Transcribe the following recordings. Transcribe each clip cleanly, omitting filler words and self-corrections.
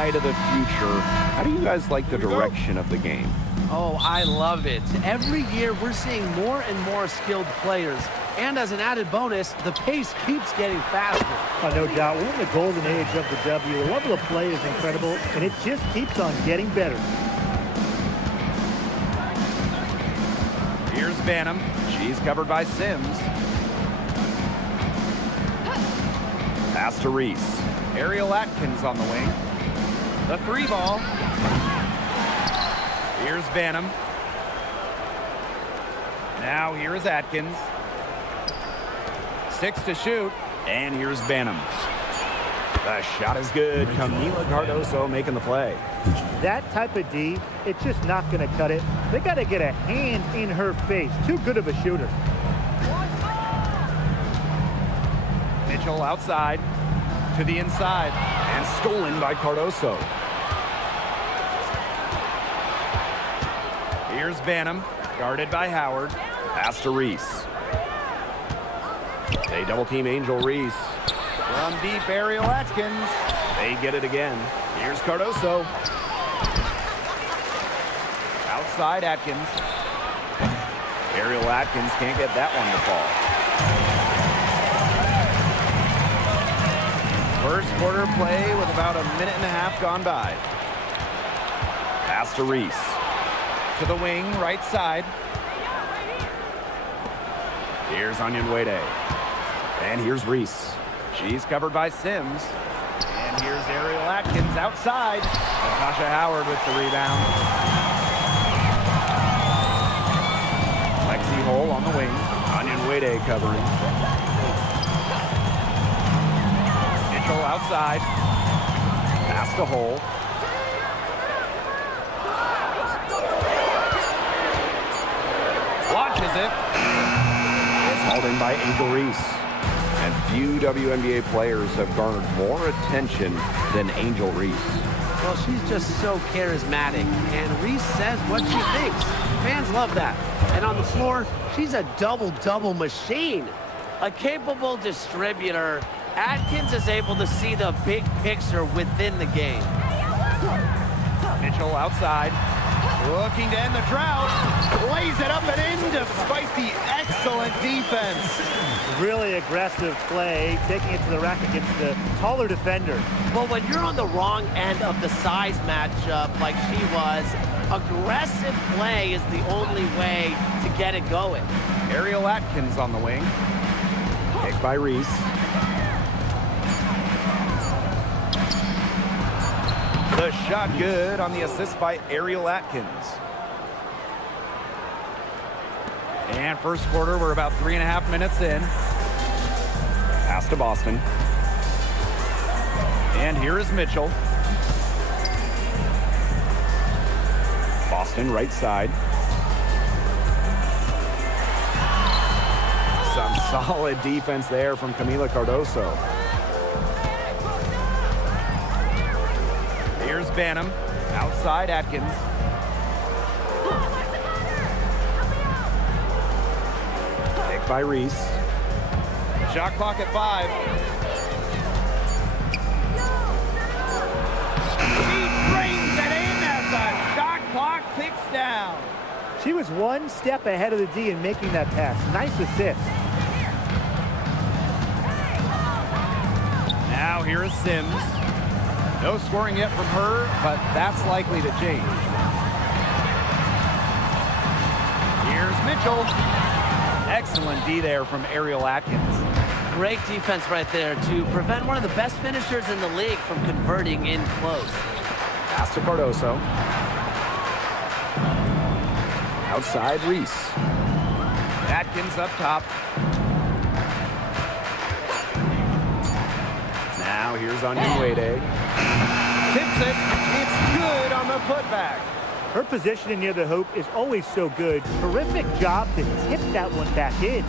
eye to the future, how do you guys like the direction of the game? Oh, I love it. Every year we're seeing more and more skilled players. And as an added bonus, the pace keeps getting faster. No doubt. We're in the golden age of the W. The level of play is incredible, and it just keeps on getting better. Here's Banham. She's covered by Sims. Pass to Reese. Ariel Atkins on the wing. The 3 ball. Here's Banham. Now here is Atkins. 6 to shoot. And here's Banham. The shot is good. Camila Cardoso making the play. That type of D, it's just not going to cut it. They got to get a hand in her face. Too good of a shooter. Mitchell outside to the inside and stolen by Cardoso. Here's Banham, guarded by Howard. Pass to Reese. They double team Angel Reese. From deep, Ariel Atkins. They get it again. Here's Cardoso. Outside Atkins. Ariel Atkins can't get that one to fall. First quarter play with about a minute and a half gone by. Pass to Reese. To the wing, right side. Here's Onyenwere. And here's Reese. She's covered by Sims. And here's Ariel Atkins outside. Natasha Howard with the rebound. Lexi Hole on the wing. Onyenwere covering. Mitchell outside. Pass to Hole. Launches it. It's hauled in by Angel Reese. And few WNBA players have garnered more attention than Angel Reese. Well, she's just so charismatic, and Reese says what she thinks. Fans love that. And on the floor, she's a double-double machine. A capable distributor, Atkins is able to see the big picture within the game. Mitchell outside, looking to end the drought. Lays it up and in despite the excellent defense. Really aggressive play, taking it to the rack against the taller defender. Well, when you're on the wrong end of the size matchup like she was, aggressive play is the only way to get it going. Ariel Atkins on the wing. Picked by Reese. The shot good on the assist by Ariel Atkins. And first quarter, we're about 3.5 minutes in. Pass to Boston. And here is Mitchell. Boston right side. Some solid defense there from Camila Cardoso. Here's Banham. Outside Atkins. Picked by Reese. Shot clock at 5. She brings it in as the shot clock ticks down. She was one step ahead of the D in making that pass. Nice assist. Now here is Sims. No scoring yet from her, but that's likely to change. Here's Mitchell. Excellent D there from Ariel Atkins. Great defense right there to prevent one of the best finishers in the league from converting in close. Pass to Cardoso. Outside Reese. Atkins up top. Now here's Onyenwere. Tips it. It's good on the putback. Her positioning near the hoop is always so good. Terrific job to tip that one back in.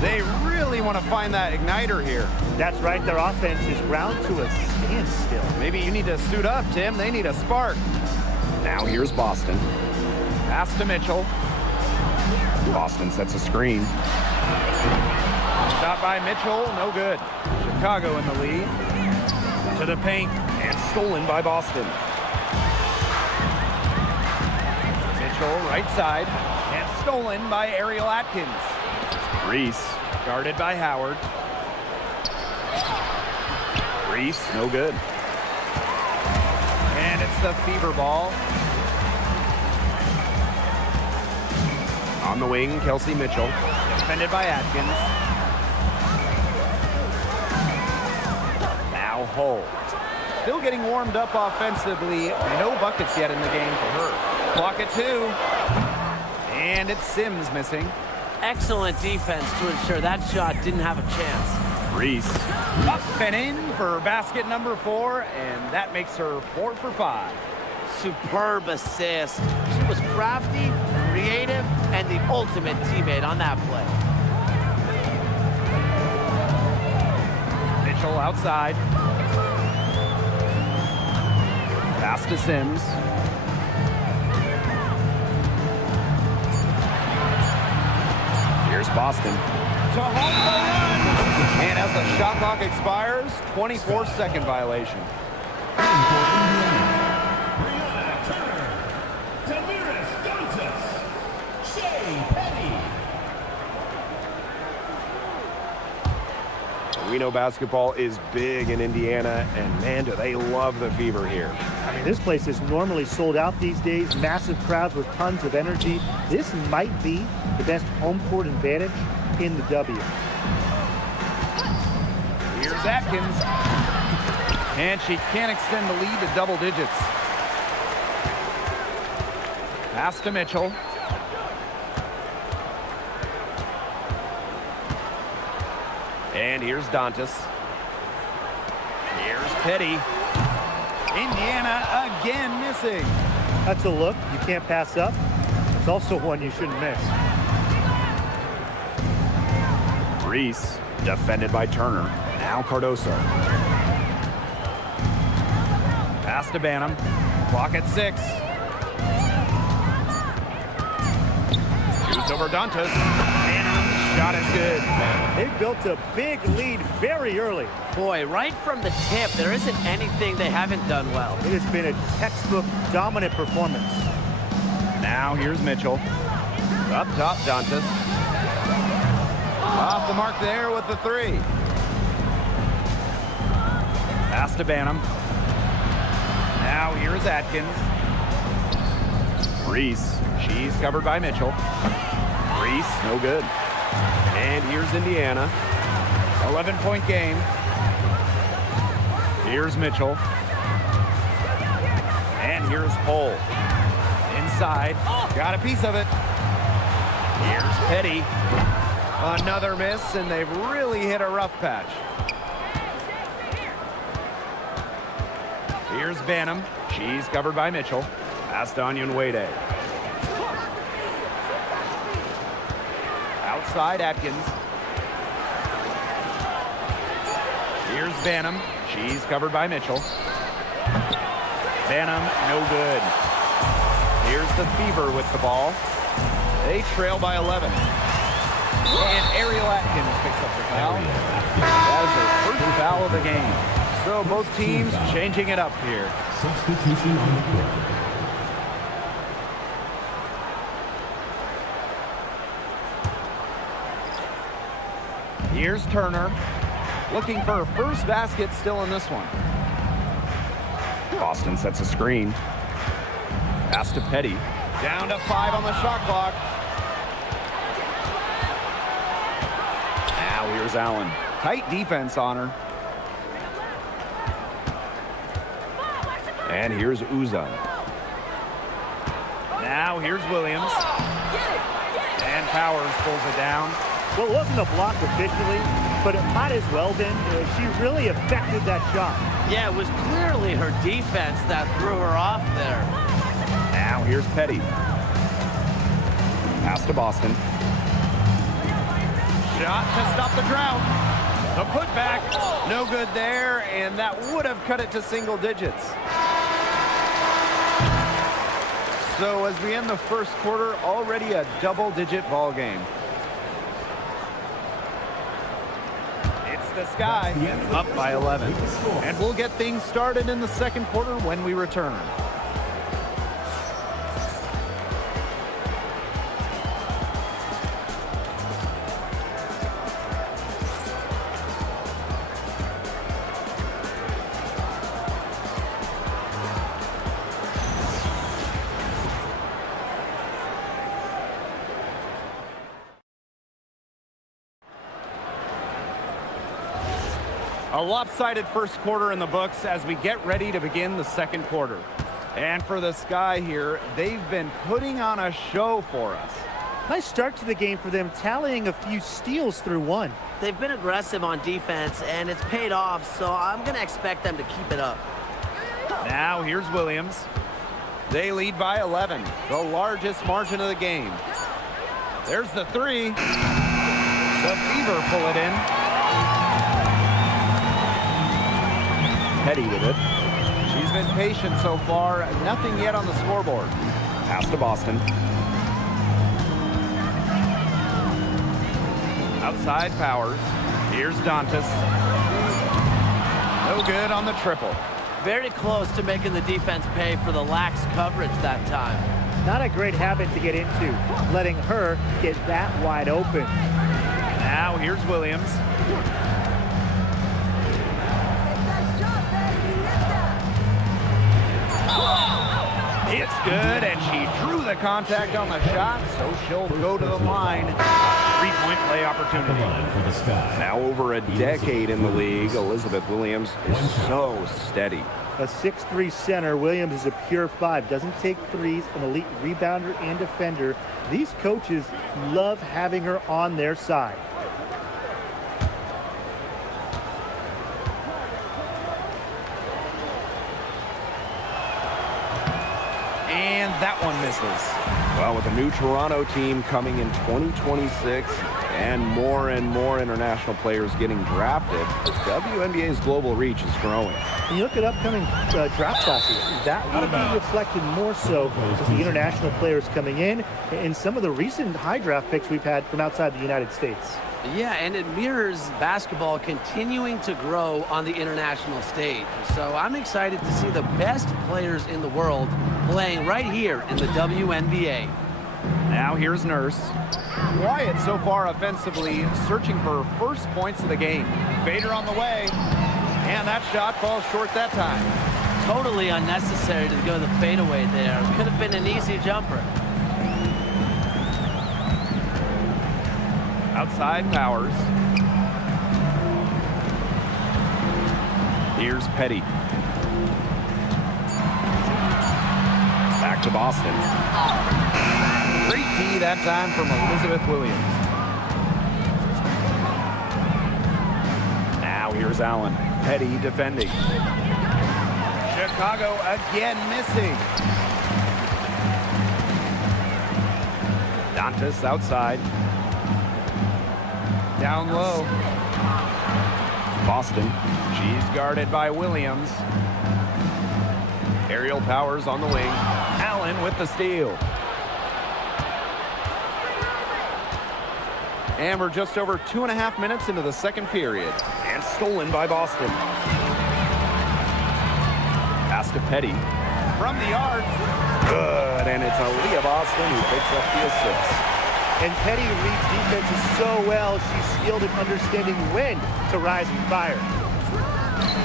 They really want to find that igniter here. That's right. Their offense is ground to a standstill. Maybe you need to suit up, Tim. They need a spark. Now here's Boston. Pass to Mitchell. Boston sets a screen. Shot by Mitchell, no good. Chicago in the lead. To the paint, and stolen by Boston. Mitchell, right side, and stolen by Ariel Atkins. Reese, guarded by Howard. Reese, no good. And it's the Fever ball. On the wing, Kelsey Mitchell, defended by Atkins. Now Hull. Still getting warmed up offensively. No buckets yet in the game for her. Clock at 2. And it's Sims missing. Excellent defense to ensure that shot didn't have a chance. Reese up and in for basket number 4, and that makes her 4 for 5. Superb assist. She was crafty, creative, and the ultimate teammate on that play. Mitchell outside. Pass to Sims. Here's Boston. To home run. And as the shot clock expires, 24-second violation. We know basketball is big in Indiana, and man, do they love the Fever here. I mean, this place is normally sold out these days, massive crowds with tons of energy. This might be the best home court advantage in the W. Here's Atkins, and she can't extend the lead to double digits. Pass to Mitchell. And here's Dantas. Here's Petty. Indiana again missing. That's a look you can't pass up. It's also one you shouldn't miss. Reese, defended by Turner. Now Cardoso. Pass to Banham. Clock at 6. Shoots over Dantas. Banham, shot is good. They've built a big lead very early. Boy, right from the tip, there isn't anything they haven't done well. It has been a textbook dominant performance. Now here's Mitchell. Up top, Dantas. Off the mark there with the 3. Pass to Banham. Now here's Atkins. Reese. She's covered by Mitchell. Reese, no good. And here's Indiana. 11-point game. Here's Mitchell. And here's Hull. Inside. Got a piece of it. Here's Petty. Another miss, and they've really hit a rough patch. Here's Banham. She's covered by Mitchell. Pass to Onyenwere. Outside Atkins. Here's Banham. She's covered by Mitchell. Banham, no good. Here's the Fever with the ball. They trail by 11. And Ariel Atkins picks up the foul. That is her first foul of the game. So both teams changing it up here. Substitution on the court. Here's Turner. Looking for her first basket still in this one. Boston sets a screen. Pass to Petty. Down to 5 on the shot clock. Now here's Allen. Tight defense on her. And here's Uzan. Now here's Williams. And Powers pulls it down. Well, it wasn't a block officially, but it might as well been. She really affected that shot. Yeah, it was clearly her defense that threw her off there. Now here's Petty. Pass to Boston. Shot to stop the drought. The putback, no good there, and that would have cut it to single digits. So as we end the first quarter, already a double-digit ball game. It's the Sky up by 11. And we'll get things started in the second quarter when we return. A lopsided first quarter in the books as we get ready to begin the second quarter. And for the Sky here, they've been putting on a show for us. Nice start to the game for them, tallying a few steals through one. They've been aggressive on defense, and it's paid off, so I'm going to expect them to keep it up. Now here's Williams. They lead by 11, the largest margin of the game. There's the three. The Fever pull it in. Petty with it. She's been patient so far. Nothing yet on the scoreboard. Pass to Boston. Outside Powers. Here's Dantas. No good on the triple. Very close to making the defense pay for the lax coverage that time. Not a great habit to get into, letting her get that wide open. Now here's Williams. It's good, and she drew the contact on the shot, so she'll go to the line. Three-point play opportunity. For the Sky. Now over a decade in the league, Elizabeth Williams is so steady. A 6'3" center, Williams is a pure 5. Doesn't take threes, an elite rebounder and defender. These coaches love having her on their side. And that one misses. Well, with a new Toronto team coming in 2026 and more international players getting drafted, the WNBA's global reach is growing. When you look at upcoming draft classes, that will be reflected more so with the international players coming in and some of the recent high draft picks we've had from outside the United States. Yeah, and it mirrors basketball continuing to grow on the international stage. So I'm excited to see the best players in the world playing right here in the WNBA. Now here's Nurse. Wyatt so far offensively searching for her first points of the game. Fader on the way. And that shot falls short that time. Totally unnecessary to go the fadeaway there. Could have been an easy jumper. Outside Powers. Here's Petty. Back to Boston. Great D that time from Elizabeth Williams. Now here's Allen. Petty defending. Chicago again missing. Dantas outside. Down low. Boston. She's guarded by Williams. Aerial Powers on the wing. Allen with the steal. And we're just over 2.5 minutes into the second period. And stolen by Boston. Pass to Petty. From the arc. Good, and it's Aaliyah Boston who picks up the assist. And Petty reads defenses so well, she's skilled in understanding when to rise and fire.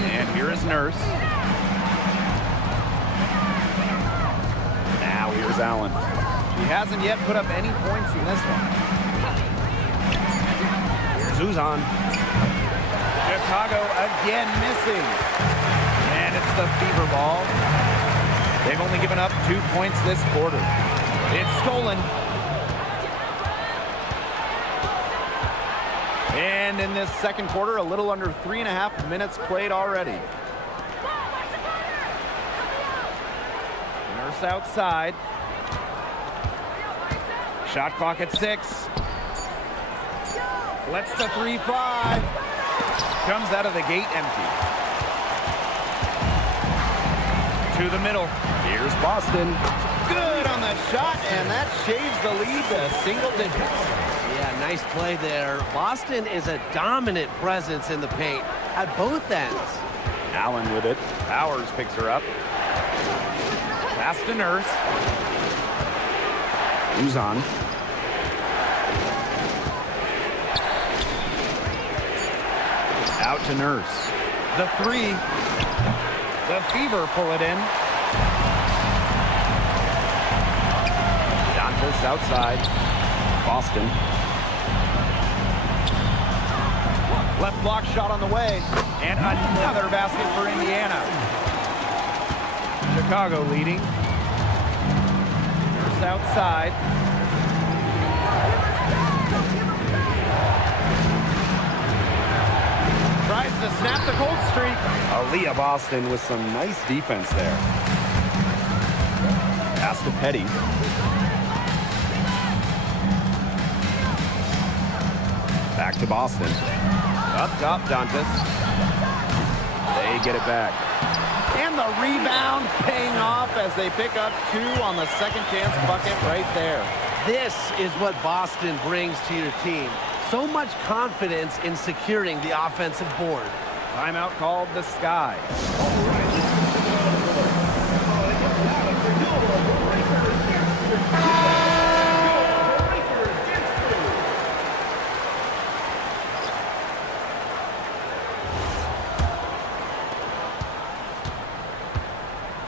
And here is Nurse. Now here's Allen. He hasn't yet put up any points in this one. Here's Uzan. Chicago again missing. And it's the Fever ball. They've only given up 2 points this quarter. It's stolen. And in this second quarter, a little under 3.5 minutes played already. Nurse outside. Shot clock at 6. Lets the 3 fly. Comes out of the gate empty. To the middle. Here's Boston. Good on the shot, and that shaves the lead to single digits. Yeah, nice play there. Boston is a dominant presence in the paint at both ends. Allen with it. Bowers picks her up. Pass to Nurse. Who's on? Out to Nurse. The three. The Fever pull it in. Dantas outside. Boston. Left block shot on the way. And another basket for Indiana. Chicago leading. Nurse outside. Tries to snap the cold streak. Aaliyah Boston with some nice defense there. Pass to Petty. Back to Boston. Up top, Dantas. They get it back. And the rebound paying off as they pick up 2 on the second chance bucket right there. This is what Boston brings to your team. So much confidence in securing the offensive board. Timeout called the Sky.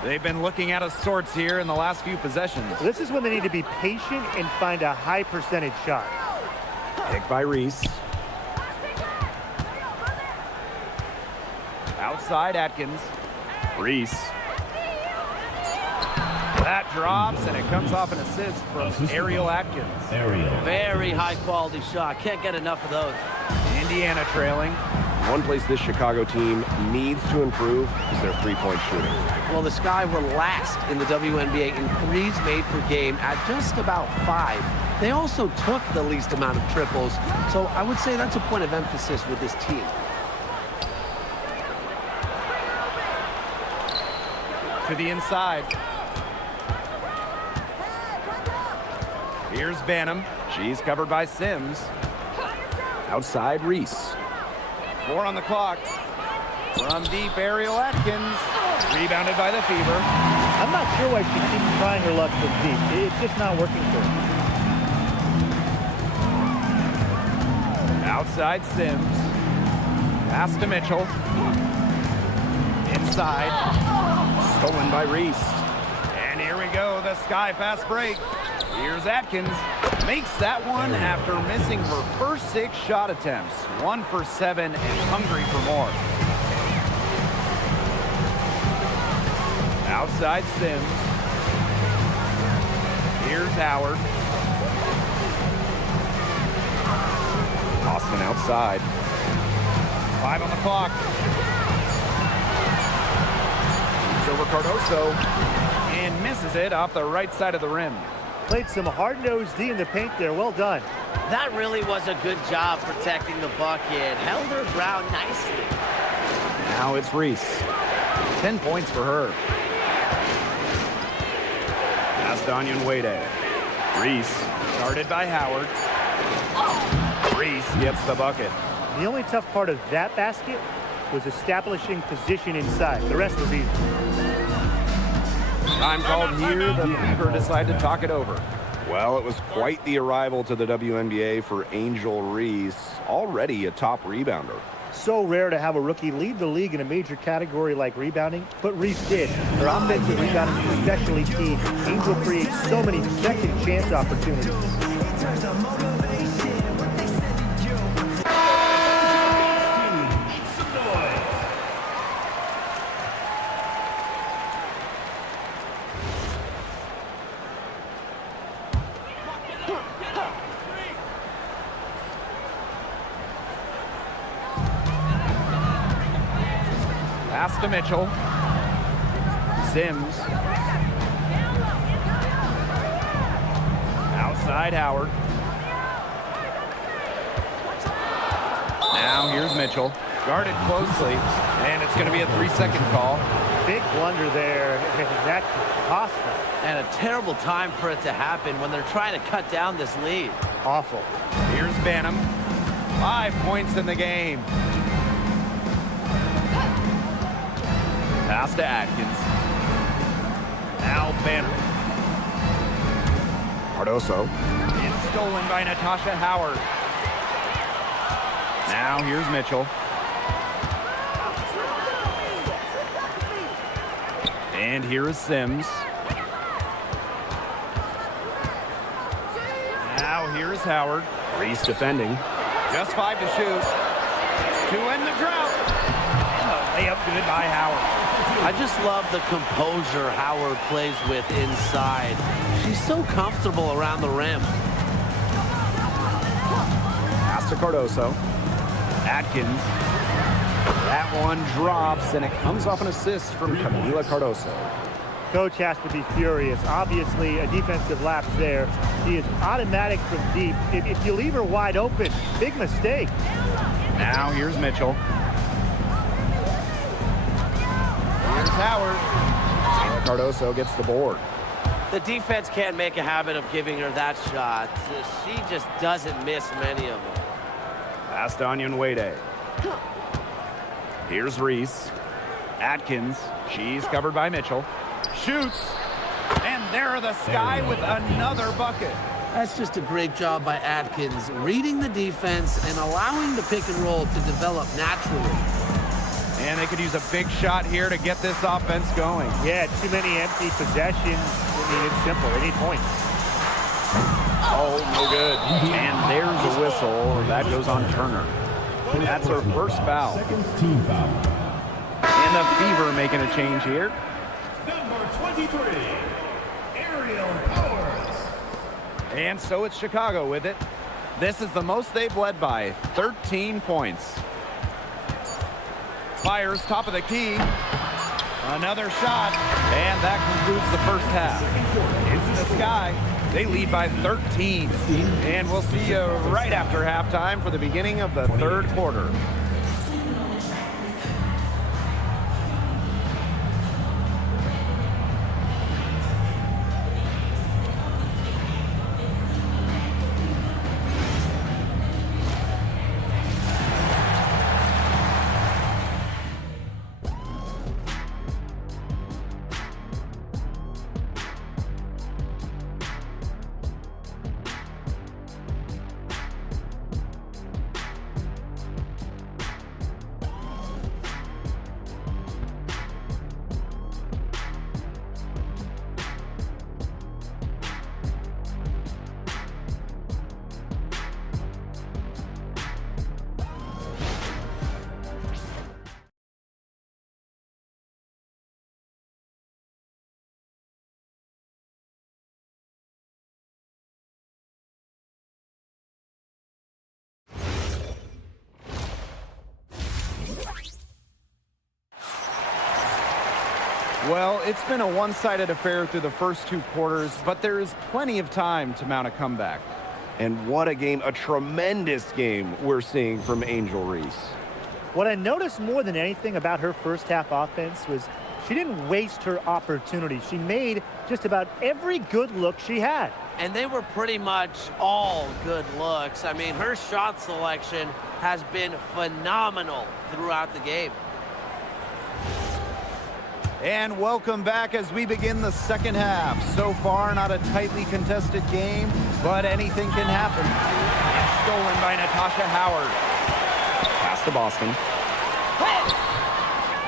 They've been looking out of sorts here in the last few possessions. This is when they need to be patient and find a high percentage shot. Picked by Reese. Outside Atkins. Reese. That drops, and it comes off an assist from Ariel Atkins. Ariel. Very high quality shot. Can't get enough of those. Indiana trailing. One place this Chicago team needs to improve is their three-point shooting. Well, the Sky were last in the WNBA in threes made per game at just about 5. They also took the least amount of triples, so I would say that's a point of emphasis with this team. To the inside. Here's Banham. She's covered by Sims. Outside Reese. 4 on the clock. From deep, Ariel Atkins. Rebounded by the Fever. I'm not sure why she keeps trying her luck from deep. It's just not working for her. Outside Sims. Pass to Mitchell. Inside. Stolen by Reese. And here we go, the Sky fast break. Here's Atkins. Makes that one after missing her first 6 shot attempts. 1 for 7 and hungry for more. Outside Sims. Here's Howard. Boston outside. 5 on the clock. Moves over Cardoso. And misses it off the right side of the rim. Played some hard-nosed D in the paint there. Well done. That really was a good job protecting the bucket. Held her ground nicely. Now it's Reese. 10 points for her. Astonyan Wade. Reese. Guarded by Howard. Reese gets the bucket. The only tough part of that basket was establishing position inside. The rest was easy. Time called here. The Fever decide to talk it over. Well, it was quite the arrival to the WNBA for Angel Reese, already a top rebounder. So rare to have a rookie lead the league in a major category like rebounding, but Reese did. Her offensive rebounding is especially key. Angel creates so many second chance opportunities. Pass to Mitchell. Sims. Outside Howard. Now here's Mitchell. Guarded closely. And it's going to be a 3-second call. Big blunder there. That could cost them. And a terrible time for it to happen when they're trying to cut down this lead. Awful. Here's Banham. 5 points in the game. Pass to Atkins. Now Banham. Cardoso. It's stolen by Natasha Howard. Now here's Mitchell. And here is Sims. Now here's Howard. Reese defending. Just 5 to shoot. To end the drought. And the layup good by Howard. I just love the composure Howard plays with inside. She's so comfortable around the rim. Pass to Cardoso. Atkins. That one drops, and it comes off an assist from Camila Cardoso. Coach has to be furious. Obviously, a defensive lapse there. She is automatic from deep. If you leave her wide open, big mistake. Now here's Mitchell. Here's Howard. Cardoso gets the board. The defense can't make a habit of giving her that shot. She just doesn't miss many of them. Pass to Onyenwede. Here's Reese. Atkins. She's covered by Mitchell. Shoots. And there the Sky with another bucket. That's just a great job by Atkins, reading the defense and allowing the pick and roll to develop naturally. And they could use a big shot here to get this offense going. Yeah, too many empty possessions. I mean, it's simple. They need points. Oh, no good. And there's a whistle. That goes on Turner. That's her first foul. Second team foul. And the Fever making a change here. Number 23, Aerial Powers. And so it's Chicago with it. This is the most they've led by, 13 points. Fires top of the key. Another shot. And that concludes the first half. It's the Sky. They lead by 13. And we'll see you right after halftime for the beginning of the third quarter. Well, it's been a one-sided affair through the first 2 quarters, but there is plenty of time to mount a comeback. And what a game, a tremendous game we're seeing from Angel Reese. What I noticed more than anything about her first half offense was she didn't waste her opportunity. She made just about every good look she had. And they were pretty much all good looks. I mean, her shot selection has been phenomenal throughout the game. And welcome back as we begin the second half. So far, not a tightly contested game, but anything can happen. It's stolen by Natasha Howard. Pass to Boston.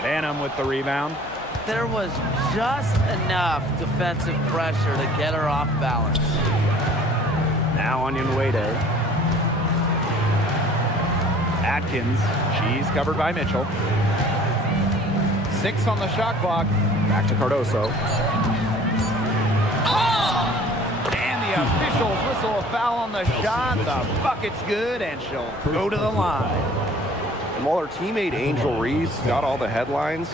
Banham with the rebound. There was just enough defensive pressure to get her off balance. Now Onyenwede. Atkins. She's covered by Mitchell. 6 on the shot clock. Back to Cardoso. And the officials whistle a foul on the shot. The bucket's good, and she'll go to the line. And while her teammate Angel Reese got all the headlines,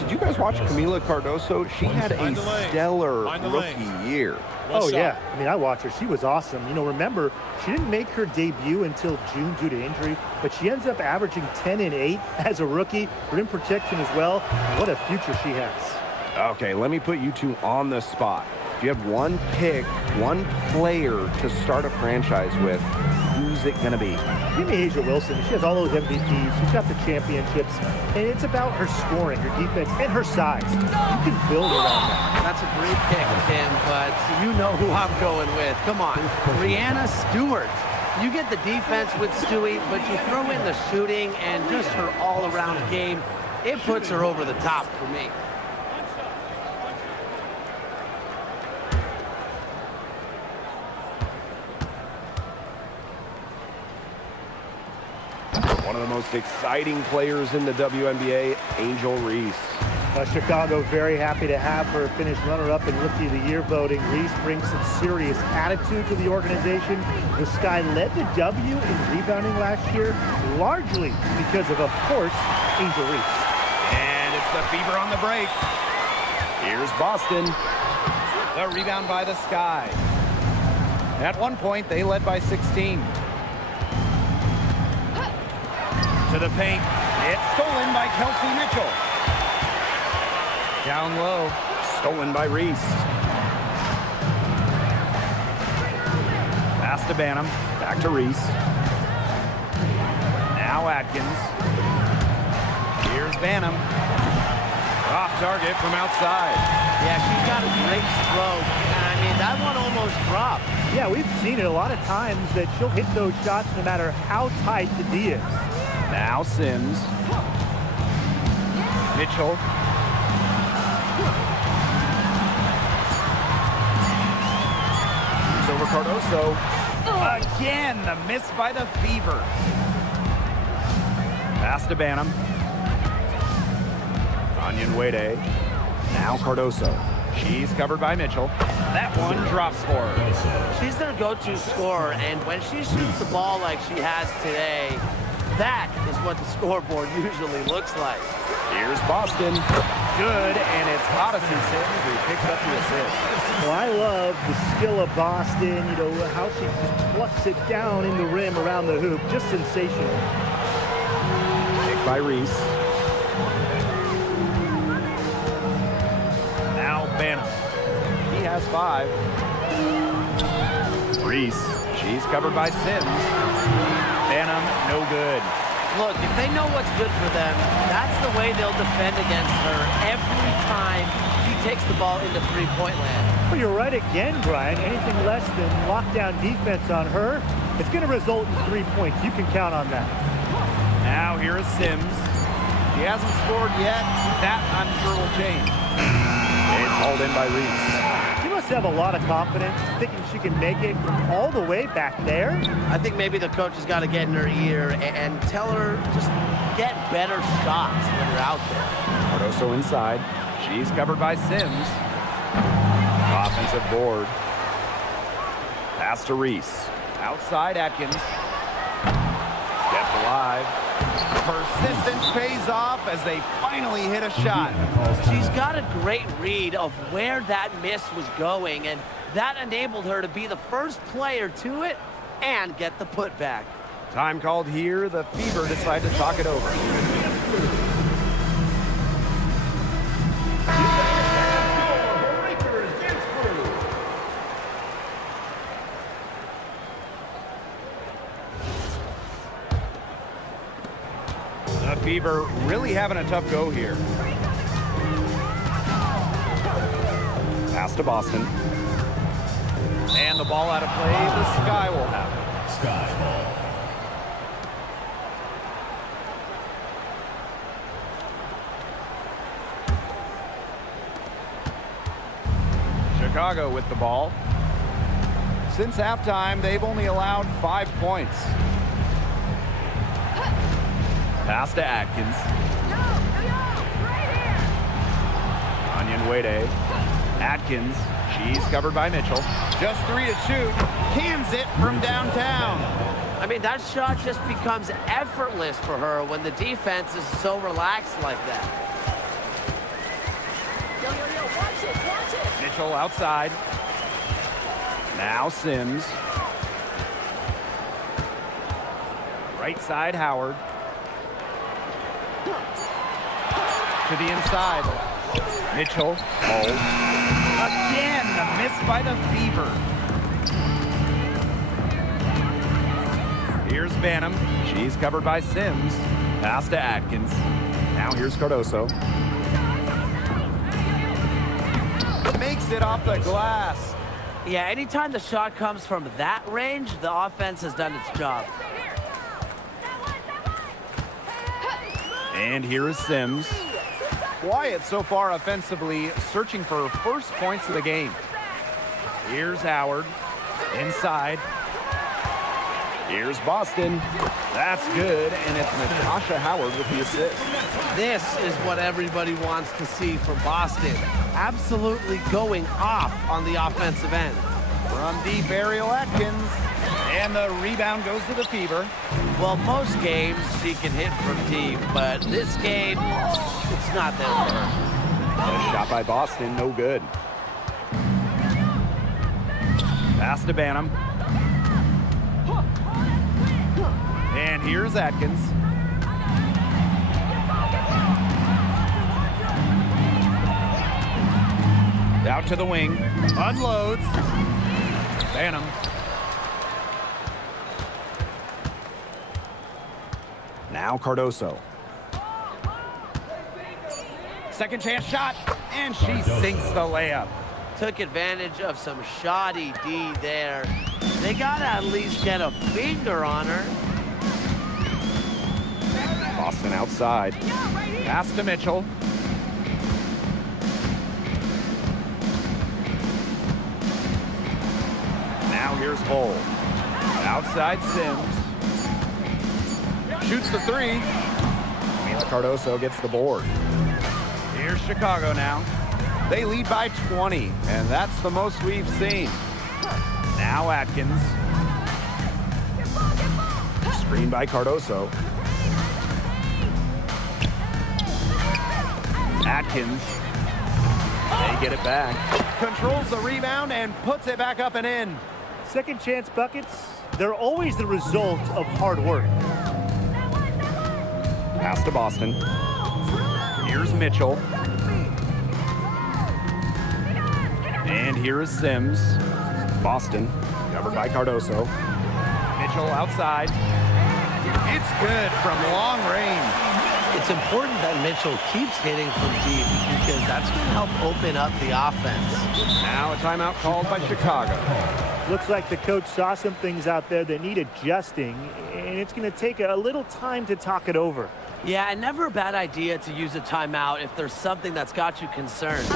did you guys watch Camila Cardoso? She had a stellar rookie year. Oh, yeah. I mean, I watched her. She was awesome. You know, remember, she didn't make her debut until June due to injury, but she ends up averaging 10 and 8 as a rookie. Rim protection as well. What a future she has. Okay, let me put you two on the spot. If you had one pick, one player to start a franchise with, who's who's it going to be? Give me Asia Wilson. She has all those MVPs. She's got the championships. And it's about her scoring, her defense, and her size. You can build around that. That's a great pick, Tim, but you know who I'm going with. Come on, Brianna Stewart. You get the defense with Stewie, but you throw in the shooting and just her all-around game. It puts her over the top for me. One of the most exciting players in the WNBA, Angel Reese. Chicago very happy to have her finish runner-up in Rookie of the Year voting. Reese brings some serious attitude to the organization. The Sky led the W in rebounding last year, largely because of course, Angel Reese. And it's the Fever on the break. Here's Boston. The rebound by the Sky. At one point, they led by 16. To the paint. It's stolen by Kelsey Mitchell. Down low. Stolen by Reese. Pass to Banham. Back to Reese. Now Atkins. Here's Banham. Off target from outside. Yeah, she's got a great stroke. I mean, that one almost dropped. Yeah, we've seen it a lot of times that she'll hit those shots no matter how tight the D is. Now Sims. Mitchell. It's over Cardoso. Again, the miss by the Fever. Pass to Banham. Onion Wade. Now Cardoso. She's covered by Mitchell. That one drops for her. She's their go-to scorer, and when she shoots the ball like she has today, that is what the scoreboard usually looks like. Here's Boston. Good, and it's Odyssey Sims who picks up the assist. Well, I love the skill of Boston, you know, how she just plucks it down in the rim around the hoop. Just sensational. Kick by Reese. Now Banham. He has 5. Reese. She's covered by Sims. Banham, no good. Look, if they know what's good for them, that's the way they'll defend against her every time she takes the ball into three-point land. Well, you're right again, Brian. Anything less than lockdown defense on her, it's going to result in 3 points. You can count on that. Now here is Sims. She hasn't scored yet. That, I'm sure, will change. It's hauled in by Reese. She must have a lot of confidence, thinking she can make it from all the way back there. I think maybe the coach has got to get in her ear and tell her just get better shots when you're out there. Cardoso inside. She's covered by Sims. Offensive board. Pass to Reese. Outside Atkins. Kept alive. Persistence pays off as they finally hit a shot. She's got a great read of where that miss was going, and that enabled her to be the first player to it and get the putback. Time called here. The Fever decide to talk it over. The Fever really having a tough go here. Pass to Boston. And the ball out of play. The Sky will have it. Sky ball. Chicago with the ball. Since halftime, they've only allowed 5 points. Pass to Atkins. Onion Wade. Atkins. She's covered by Mitchell. Just 3 to shoot. Cans it from downtown. I mean, that shot just becomes effortless for her when the defense is so relaxed like that. Watch it. Mitchell outside. Now Sims. Right side, Howard. To the inside. Mitchell. Oh. Again, the miss by the Fever. Here's Banham. She's covered by Sims. Pass to Atkins. Now here's Cardoso. Makes it off the glass. Yeah, anytime the shot comes from that range, the offense has done its job. And here is Sims. Quiet so far offensively, searching for first points of the game. Here's Howard. Inside. Here's Boston. That's good, and it's Natasha Howard with the assist. This is what everybody wants to see from Boston. Absolutely going off on the offensive end. From deep, Ariel Atkins. And the rebound goes to the Fever. Well, most games she can hit from deep, but this game, it's not there for her. A shot by Boston, no good. Pass to Banham. And here's Atkins. Out to the wing. Unloads. Banham. Now Cardoso. Second chance shot. And she sinks the layup. Took advantage of some shoddy D there. They gotta at least get a finger on her. Boston outside. Pass to Mitchell. Now here's Hull. Outside Sims. Shoots the three. Mila Cardoso gets the board. Here's Chicago now. They lead by 20, and that's the most we've seen. Now Atkins. Screen by Cardoso. Atkins. They get it back. Controls the rebound and puts it back up and in. Second chance buckets, they're always the result of hard work. Pass to Boston. Here's Mitchell. And here is Sims. Boston covered by Cardoso. Mitchell outside. It's good from long range. It's important that Mitchell keeps hitting from deep because that's going to help open up the offense. Now a timeout called by Chicago. Looks like the coach saw some things out there that need adjusting, and it's going to take a little time to talk it over. Yeah, and never a bad idea to use a timeout if there's something that's got you concerned.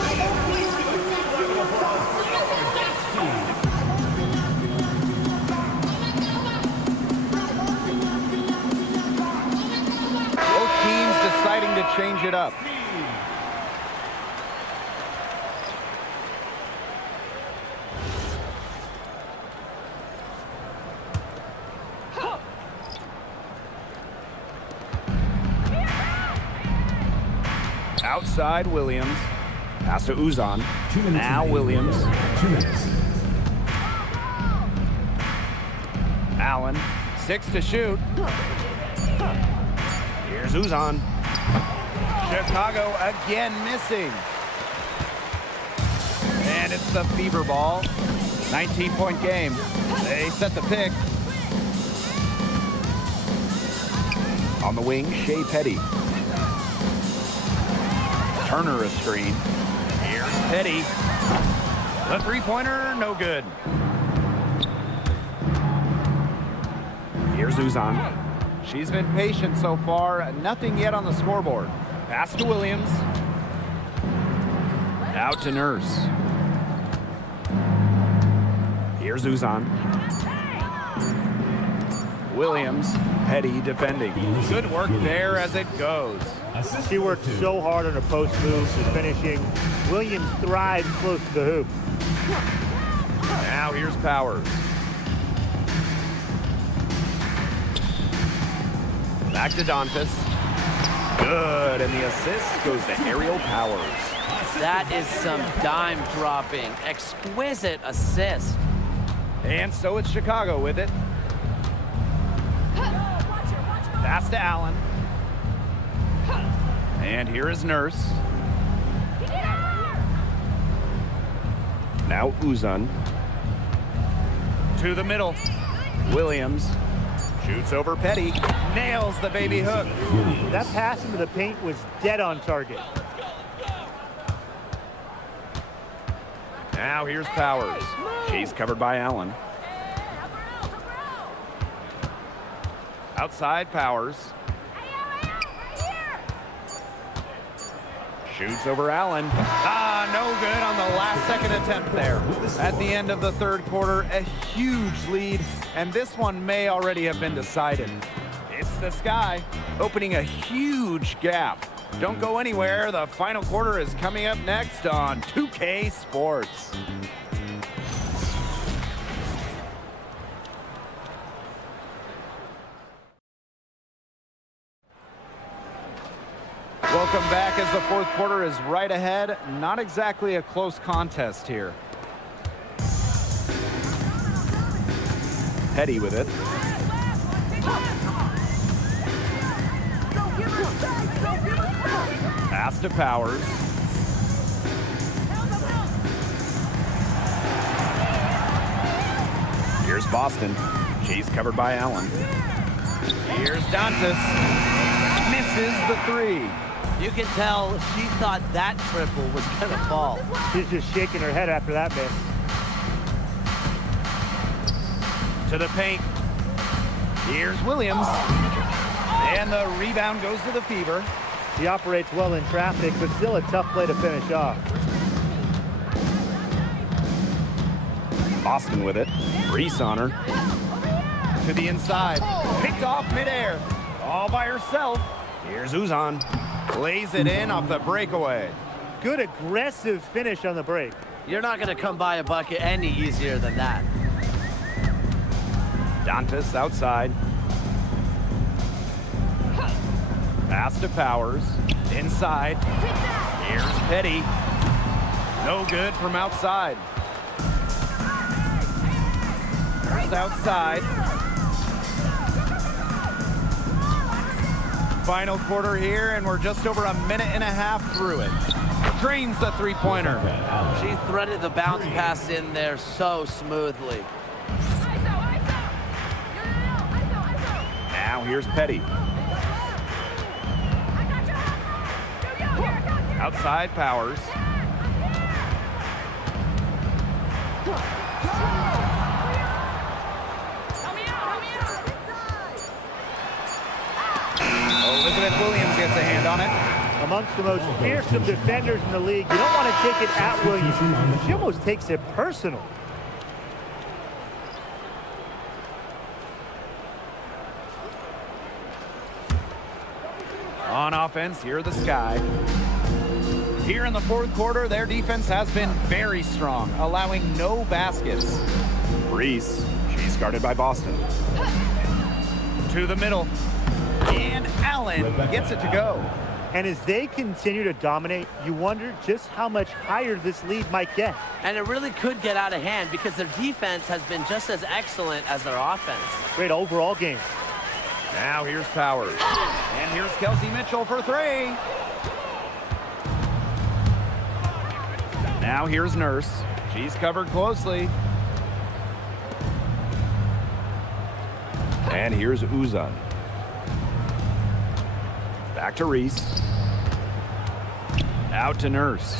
Both teams deciding to change it up. Outside Williams. Pass to Uzan. 2 minutes. Now Williams. 2 minutes. Allen. 6 to shoot. Here's Uzan. Chicago again missing. And it's the Fever ball. 19-point game. They set the pick. On the wing, Shea Petty. Turner a screen. Here's Petty. The three-pointer, no good. Here's Uzan. She's been patient so far. Nothing yet on the scoreboard. Pass to Williams. Out to Nurse. Here's Uzan. Williams. Petty defending. Good work there as it goes. She worked so hard on her post moves and finishing. Williams thrives close to the hoop. Now here's Powers. Back to Donfus. Good, and the assist goes to Ariel Powers. That is some dime dropping, exquisite assist. And so it's Chicago with it. Pass to Allen. And here is Nurse. Now Uzan. To the middle. Williams. Shoots over Petty. Nails the baby hook. That pass into the paint was dead on target. Now here's Powers. She's covered by Allen. Outside Powers. Shoots over Allen. No good on the last second attempt there. At the end of the third quarter, a huge lead, and this one may already have been decided. It's the Sky opening a huge gap. Don't go anywhere. The final quarter is coming up next on 2K Sports. Welcome back as the fourth quarter is right ahead. Not exactly a close contest here. Petty with it. Pass to Powers. Here's Boston. She's covered by Allen. Here's Dantas. Misses the three. You can tell she thought that triple was going to fall. She's just shaking her head after that miss. To the paint. Here's Williams. And the rebound goes to the Fever. He operates well in traffic, but still a tough play to finish off. Boston with it. Reese on her. To the inside. Picked off midair. All by herself. Here's Uzan. Lays it in off the breakaway. Good aggressive finish on the break. You're not going to come by a bucket any easier than that. Dantas outside. Pass to Powers. Inside. Here's Petty. No good from outside. First outside. Final quarter here, and we're just over a minute and a half through it. Drains the three-pointer. She threaded the bounce pass in there so smoothly. Now here's Petty. Outside Powers. Elizabeth Williams gets a hand on it. Amongst the most fearsome defenders in the league. You don't want to take it at Williams. She almost takes it personal. On offense, here are the Sky. Here in the fourth quarter, their defense has been very strong, allowing no baskets. Reese. She's guarded by Boston. To the middle. And Allen gets it to go. And as they continue to dominate, you wonder just how much higher this lead might get. And it really could get out of hand because their defense has been just as excellent as their offense. Great overall game. Now here's Powers. And here's Kelsey Mitchell for three. Now here's Nurse. She's covered closely. And here's Uzan. Back to Reese. Out to Nurse.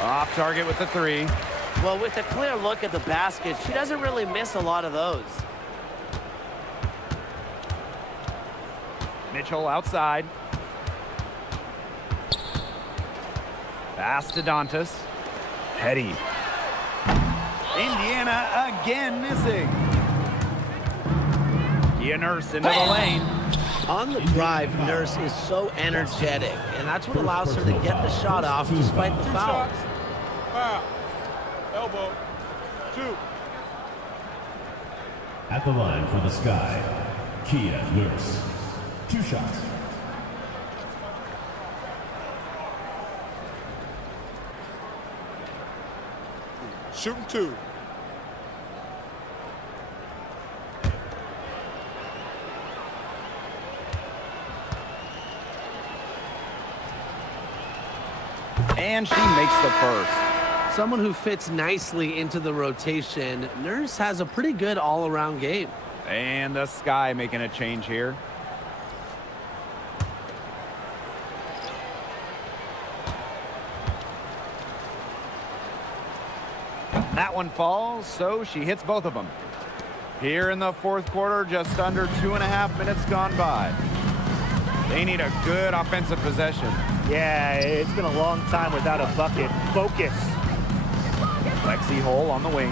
Off target with the three. Well, with a clear look at the basket, she doesn't really miss a lot of those. Mitchell outside. Pass to Dantas. Petty. Indiana again missing. Kia Nurse into the lane. On the drive, Nurse is so energetic, and that's what allows her to get the shot off despite the foul. Foul. Elbow. 2. At the line for the Sky, Kia Nurse. 2 shots. Shooting 2. And she makes the first. Someone who fits nicely into the rotation. Nurse has a pretty good all-around game. And the Sky making a change here. That one falls, so she hits both of them. Here in the fourth quarter, just under 2.5 minutes gone by. They need a good offensive possession. Yeah, it's been a long time without a bucket. Focus. Lexi Hole on the wing.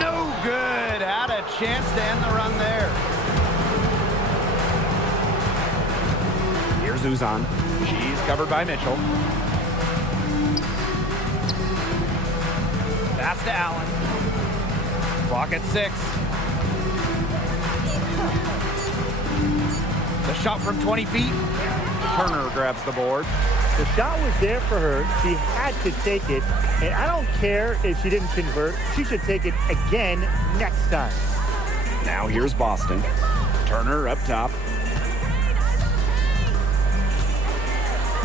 No good. Had a chance to end the run there. Here's Uzan. She's covered by Mitchell. Pass to Allen. Clock at 6. The shot from 20 feet. Turner grabs the board. The shot was there for her. She had to take it. And I don't care if she didn't convert. She should take it again next time. Now here's Boston. Turner up top.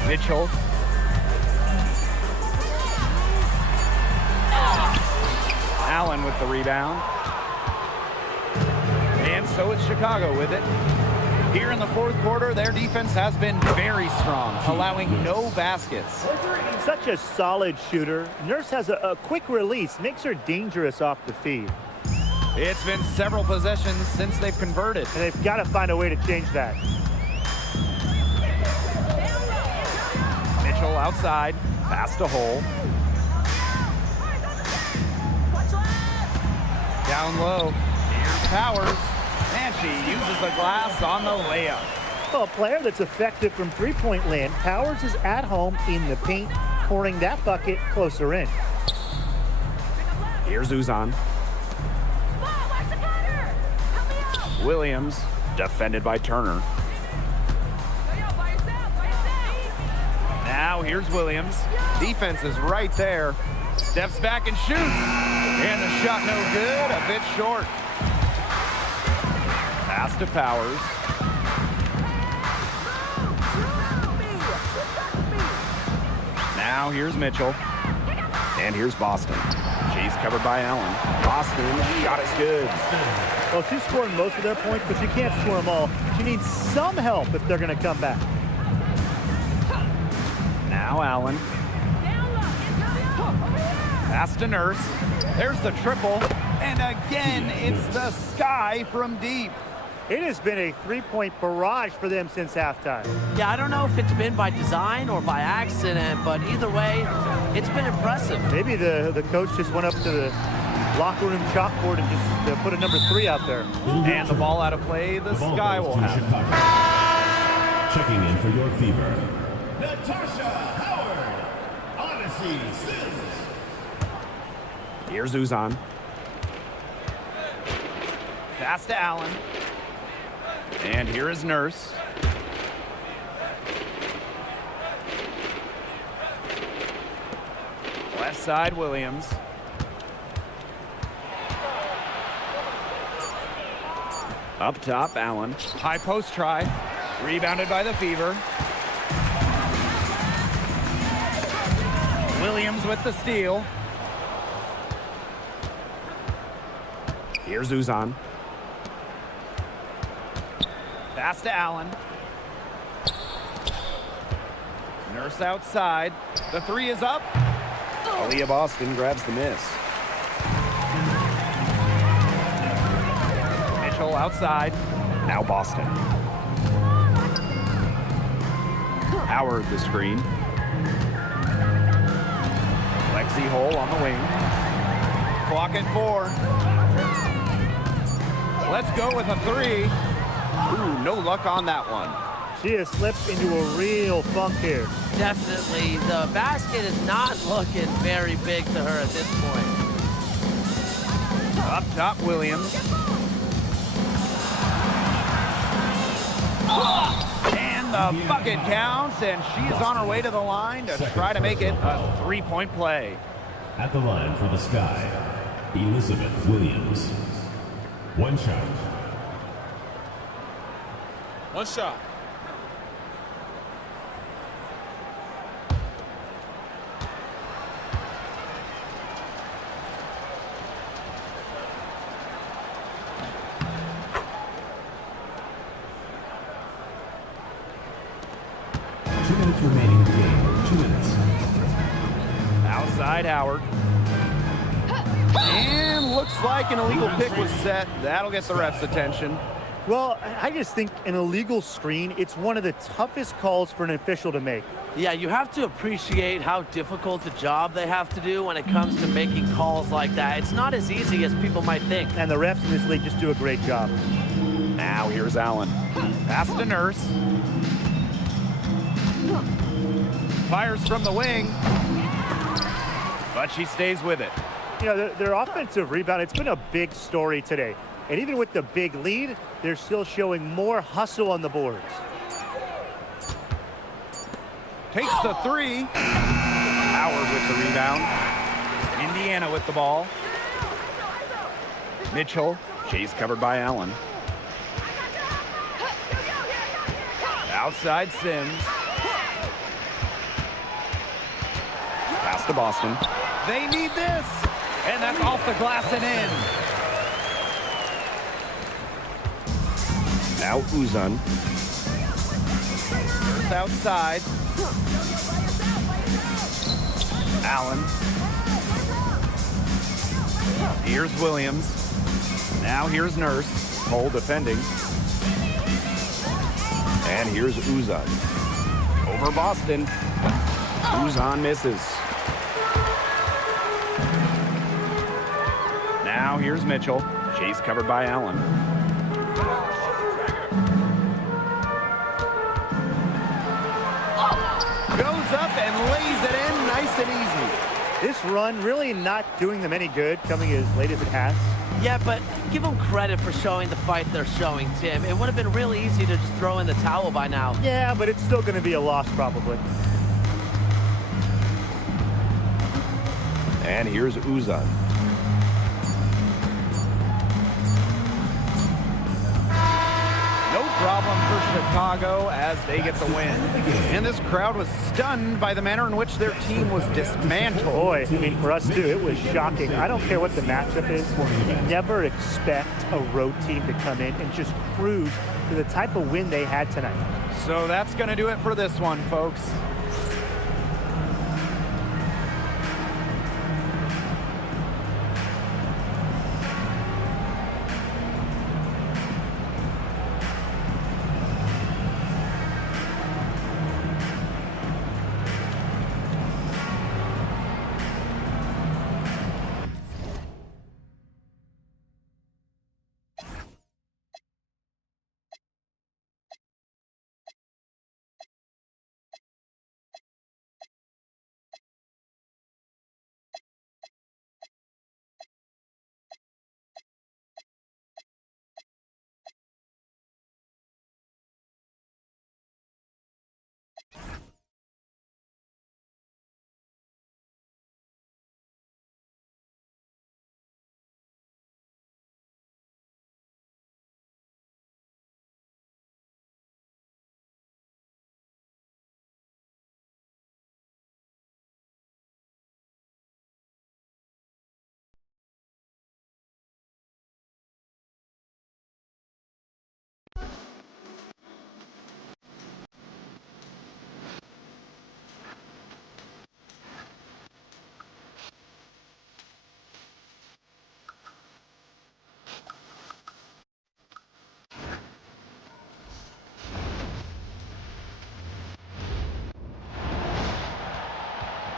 Mitchell. Allen with the rebound. And so it's Chicago with it. Here in the fourth quarter, their defense has been very strong, allowing no baskets. Such a solid shooter. Nurse has a quick release, makes her dangerous off the feed. It's been several possessions since they've converted. And they've got to find a way to change that. Mitchell outside, pass to Hole. Down low, here's Powers, and she uses the glass on the layup. Well, a player that's effective from three-point land, Powers is at home in the paint, pouring that bucket closer in. Here's Uzan. Williams, defended by Turner. Now here's Williams. Defense is right there. Steps back and shoots. And the shot no good, a bit short. Pass to Powers. Now here's Mitchell. And here's Boston. She's covered by Allen. Boston, shot is good. Well, she's scoring most of their points, but she can't score them all. She needs some help if they're going to come back. Now Allen. Pass to Nurse. There's the triple. And again, it's the Sky from deep. It has been a three-point barrage for them since halftime. Yeah, I don't know if it's been by design or by accident, but either way, it's been impressive. Maybe the coach just went up to the locker room chalkboard and just put a number 3 out there. And the ball out of play, the Sky will have it. Checking in for your fever, Natasha Howard, Odyssey Sims. Here's Uzan. Pass to Allen. And here is Nurse. Left side, Williams. Up top, Allen. High post try. Rebounded by the Fever. Williams with the steal. Here's Uzan. Pass to Allen. Nurse outside. The 3 is up. Aaliyah Boston grabs the miss. Mitchell outside. Now Boston. Howard the screen. Lexi Hole on the wing. Clock at 4. Let's go with a 3. Ooh, no luck on that one. She has slipped into a real funk here. Definitely. The basket is not looking very big to her at this point. Up top, Williams. And the bucket counts, and she is on her way to the line to try to make it a 3-point play. At the line for the Sky, Elizabeth Williams. One shot. One shot. 2 minutes remaining in the game. 2 minutes. Outside Howard. And looks like an illegal pick was set. That'll get the ref's attention. Well, I just think an illegal screen, it's one of the toughest calls for an official to make. Yeah, you have to appreciate how difficult a job they have to do when it comes to making calls like that. It's not as easy as people might think. And the refs in this league just do a great job. Now here's Allen. Pass to Nurse. Fires from the wing. But she stays with it. You know, their offensive rebound, it's been a big story today. And even with the big lead, they're still showing more hustle on the boards. Takes the three. Howard with the rebound. Indiana with the ball. Mitchell. She's covered by Allen. Outside Sims. Pass to Boston. They need this. And that's off the glass and in. Now Uzun. First outside. Allen. Here's Williams. Now here's Nurse. Cole defending. And here's Uzun. Over Boston. Uzun misses. Now here's Mitchell. She's covered by Allen. Goes up and lays it in nice and easy. This run really not doing them any good, coming as late as it has. Yeah, but give them credit for showing the fight they're showing, Tim. It would have been really easy to just throw in the towel by now. Yeah, but it's still going to be a loss probably. And here's Uzun. No problem for Chicago as they get the win. And this crowd was stunned by the manner in which their team was dismantled. Boy, I mean, for us too, it was shocking. I don't care what the matchup is. Never expect a road team to come in and just cruise to the type of win they had tonight. So that's going to do it for this one, folks.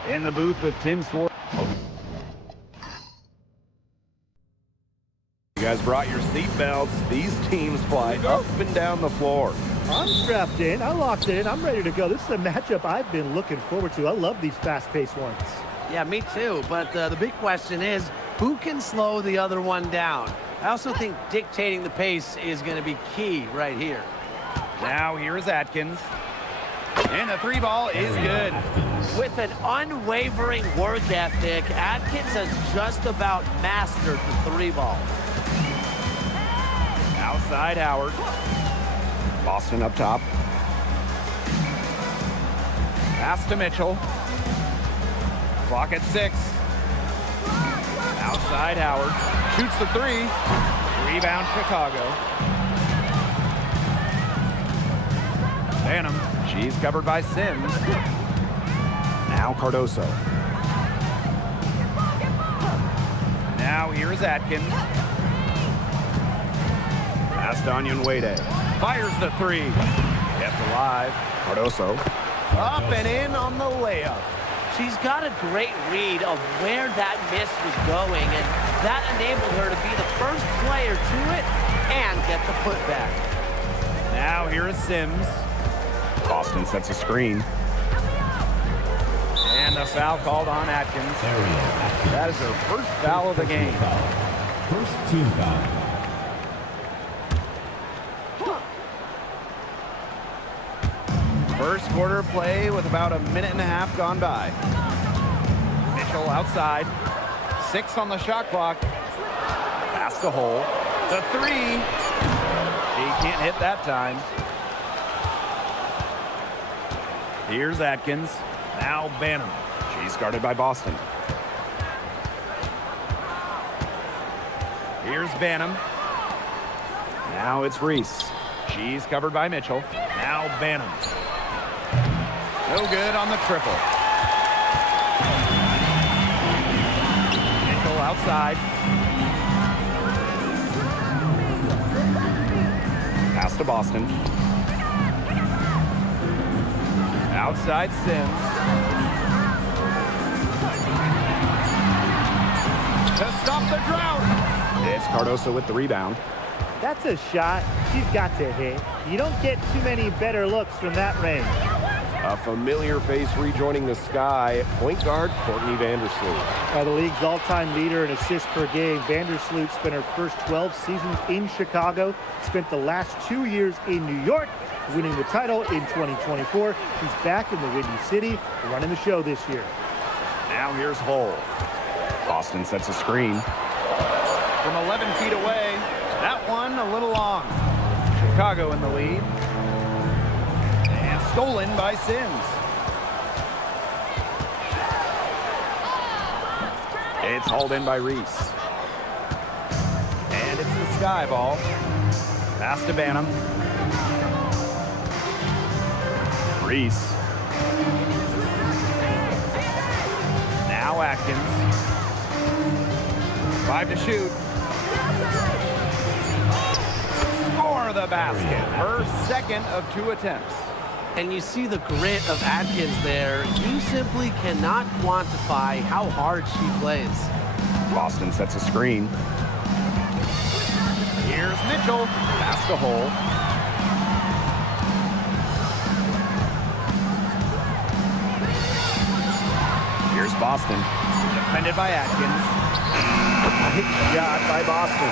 In the booth with Tim Swartz. You guys brought your seatbelts. These teams fly up and down the floor. I'm strapped in. I locked it in. I'm ready to go. This is a matchup I've been looking forward to. I love these fast-paced ones. Yeah, me too. But the big question is, who can slow the other one down? I also think dictating the pace is going to be key right here. Now here's Atkins. And the three ball is good. With an unwavering work ethic, Atkins has just about mastered the three ball. Outside Howard. Boston up top. Pass to Mitchell. Clock at 6. Outside Howard. Shoots the three. Rebound Chicago. Phantom. She She's covered by Sims. Now Cardoso. Now here's Atkins. Pass to Onyenwere. Fires the three. Kept alive. Cardoso. Up and in on the layup. She's got a great read of where that miss was going, and that enabled her to be the first player to it and get the putback. Now here is Sims. Boston sets a screen. And a foul called on Atkins. That is her first foul of the game. First team foul. First quarter play with about a minute and a half gone by. Mitchell outside. 6 on the shot clock. Pass to Hole. The three. She can't hit that time. Here's Atkins. Now Banham. She's guarded by Boston. Here's Banham. Now it's Reese. She's covered by Mitchell. Now Banham. No good on the triple. Mitchell outside. Pass to Boston. Outside Sims. To stop the drought. It's Cardoso with the rebound. That's a shot she's got to hit. You don't get too many better looks from that range. A familiar face rejoining the Sky, point guard Courtney Vandersloot. The league's all-time leader in assists per game, Vandersloot spent her first 12 seasons in Chicago, spent the last 2 years in New York, winning the title in 2024. She's back in the Windy City, running the show this year. Now here's Hole. Boston sets a screen. From 11 feet away. That one a little long. Chicago in the lead. And stolen by Sims. It's hauled in by Reese. And it's the Sky ball. Pass to Banham. Reese. Now Atkins. 5 to shoot. Score the basket. Her second of 2 attempts. And you see the grit of Atkins there. You simply cannot quantify how hard she plays. Boston sets a screen. Here's Mitchell. Pass to Hole. Here's Boston. Defended by Atkins. Shot by Boston.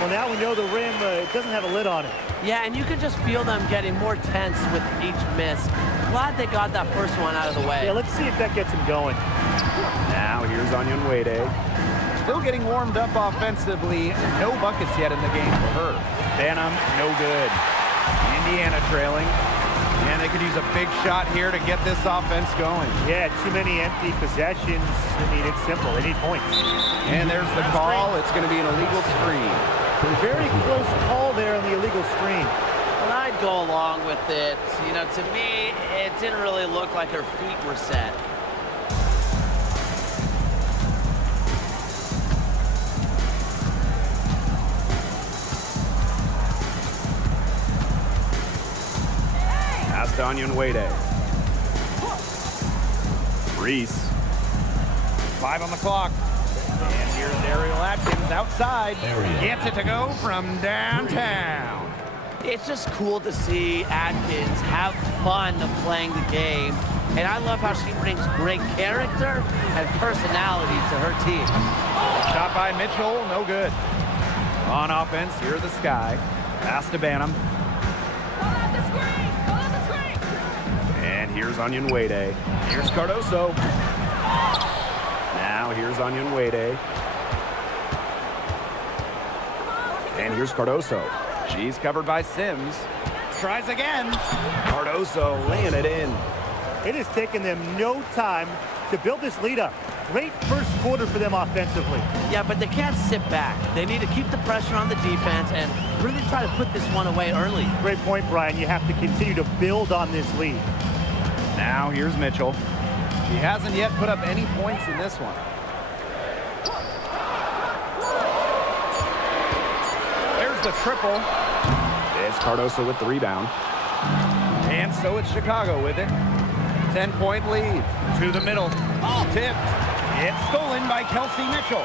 Well, now we know the rim it doesn't have a lid on it. Yeah, and you can just feel them getting more tense with each miss. Glad they got that first one out of the way. Yeah, let's see if that gets him going. Now here's Onyenwere. Still getting warmed up offensively. No buckets yet in the game for her. Banham, no good. Indiana trailing. And they could use a big shot here to get this offense going. Yeah, too many empty possessions. I mean, it's simple. They need points. And there's the call. It's going to be an illegal screen. Very close call there on the illegal screen. Well, I'd go along with it. You know, to me, it didn't really look like her feet were set. Pass to Onyenwere. Reese. 5 on the clock. And here's Ariel Atkins outside. Gets it to go from downtown. It's just cool to see Atkins have fun playing the game. And I love how she brings great character and personality to her team. Shot by Mitchell, no good. On offense, here the Sky. Pass to Banham. And here's Onyenwere. Here's Cardoso. Now here's Onyenwere. And here's Cardoso. She's covered by Sims. Tries again. Cardoso laying it in. It has taken them no time to build this lead up. Great first quarter for them offensively. Yeah, but they can't sit back. They need to keep the pressure on the defense and really try to put this one away early. Great point, Brian. You have to continue to build on this lead. Now here's Mitchell. She hasn't yet put up any points in this one. There's the triple. It's Cardoso with the rebound. And so it's Chicago with it. 10-point lead. To the middle. Tipped. It's stolen by Kelsey Mitchell.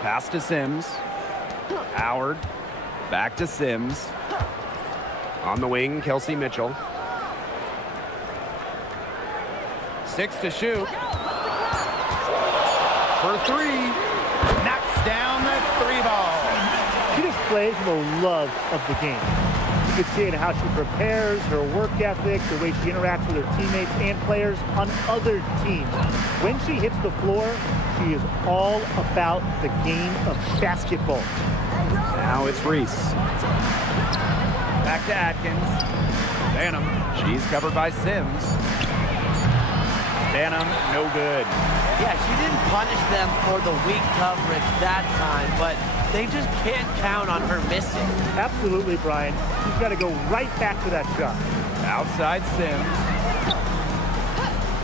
Pass to Sims. Howard. Back to Sims. On the wing, Kelsey Mitchell. 6 to shoot. For 3. Knocks down the 3-ball. She just plays with a love of the game. You can see it in how she prepares, her work ethic, the way she interacts with her teammates and players on other teams. When she hits the floor, she is all about the game of basketball. Now it's Reese. Back to Atkins. Banham. She's covered by Sims. Banham, no good. Yeah, she didn't punish them for the weak coverage that time, but they just can't count on her missing. Absolutely, Brian. She's got to go right back to that shot. Outside Sims.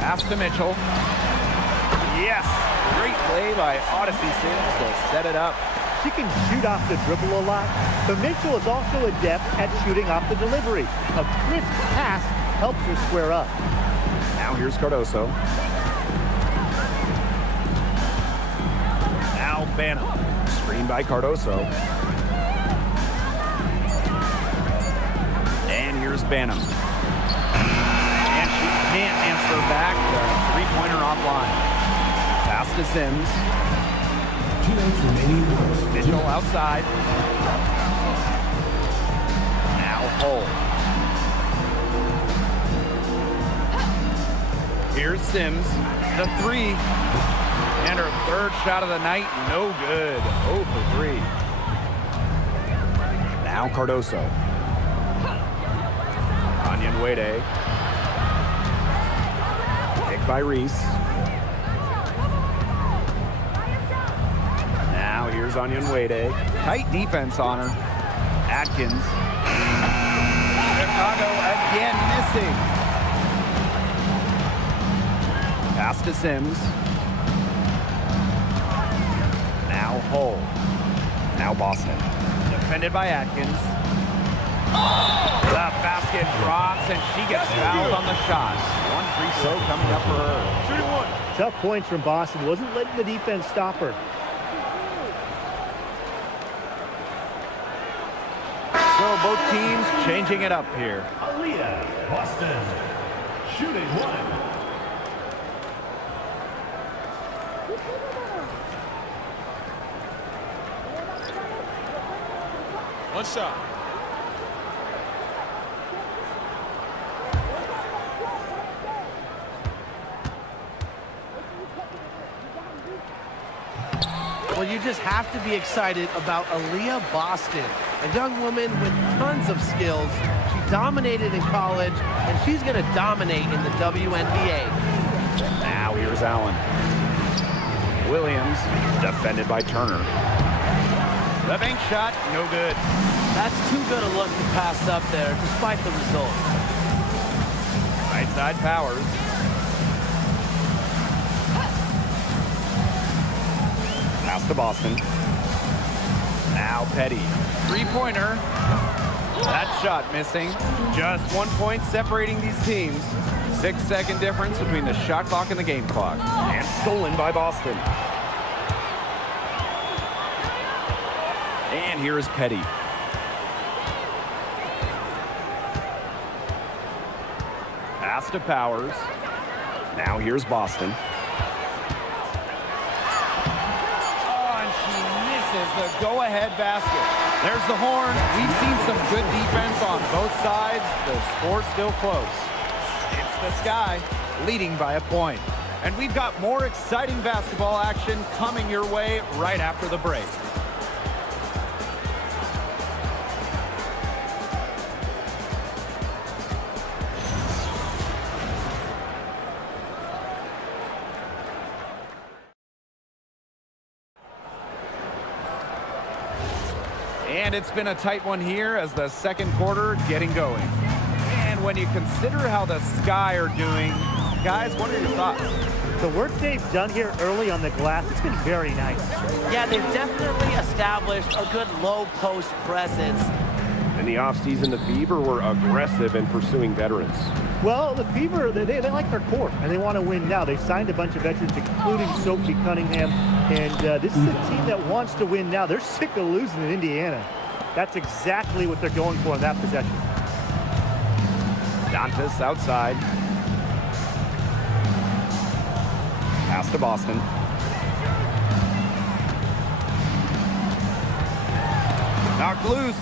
Pass to Mitchell. Yes! Great play by Odyssey Sims to set it up. She can shoot off the dribble a lot, but Mitchell is also adept at shooting off the delivery. A crisp pass helps her square up. Now here's Cardoso. Now Banham. Screen by Cardoso. And here's Banham. And she can't answer back. The three-pointer offline. Pass to Sims. 2 minutes remaining in the first. Mitchell outside. Now Hull. Here's Sims. The 3. And her third shot of the night, no good. 0 for 3. Now Cardoso. Onion Wade. Picked by Reese. Now here's Onion Wade. Tight defense on her. Atkins. Chicago again missing. Pass to Sims. Now Hull. Now Boston. Defended by Atkins. The basket drops and she gets fouled on the shot. One free throw coming up for her. Shooting 1. Tough points from Boston. Wasn't letting the defense stop her. So both teams changing it up here. Aaliyah, Boston, shooting 1. One shot. Well, you just have to be excited about Aaliyah Boston, a young woman with tons of skills. She dominated in college, and she's going to dominate in the WNBA. Now here's Allen. Williams. Defended by Turner. The bank shot, no good. That's too good a look to pass up there, despite the result. Right side Powers. Pass to Boston. Now Petty. Three-pointer. That shot missing. Just 1 point separating these teams. 6-second difference between the shot clock and the game clock. And stolen by Boston. And here is Petty. Pass to Powers. Now here's Boston. Oh, and she misses the go-ahead basket. There's the horn. We've seen some good defense on both sides. The score's still close. It's the Sky leading by a point. And we've got more exciting basketball action coming your way right after the break. And it's been a tight one here as the second quarter getting going. And when you consider how the Sky are doing, guys, what are your thoughts? The work they've done here early on the glass, it's been very nice. Yeah, they've definitely established a good low post presence. In the offseason, the Fever were aggressive in pursuing veterans. Well, the Fever, they like their core, and they want to win now. They've signed a bunch of veterans, including Sophie Cunningham, and this is a team that wants to win now. They're sick of losing in Indiana. That's exactly what they're going for in that possession. Dantas outside. Pass to Boston. Knocked loose.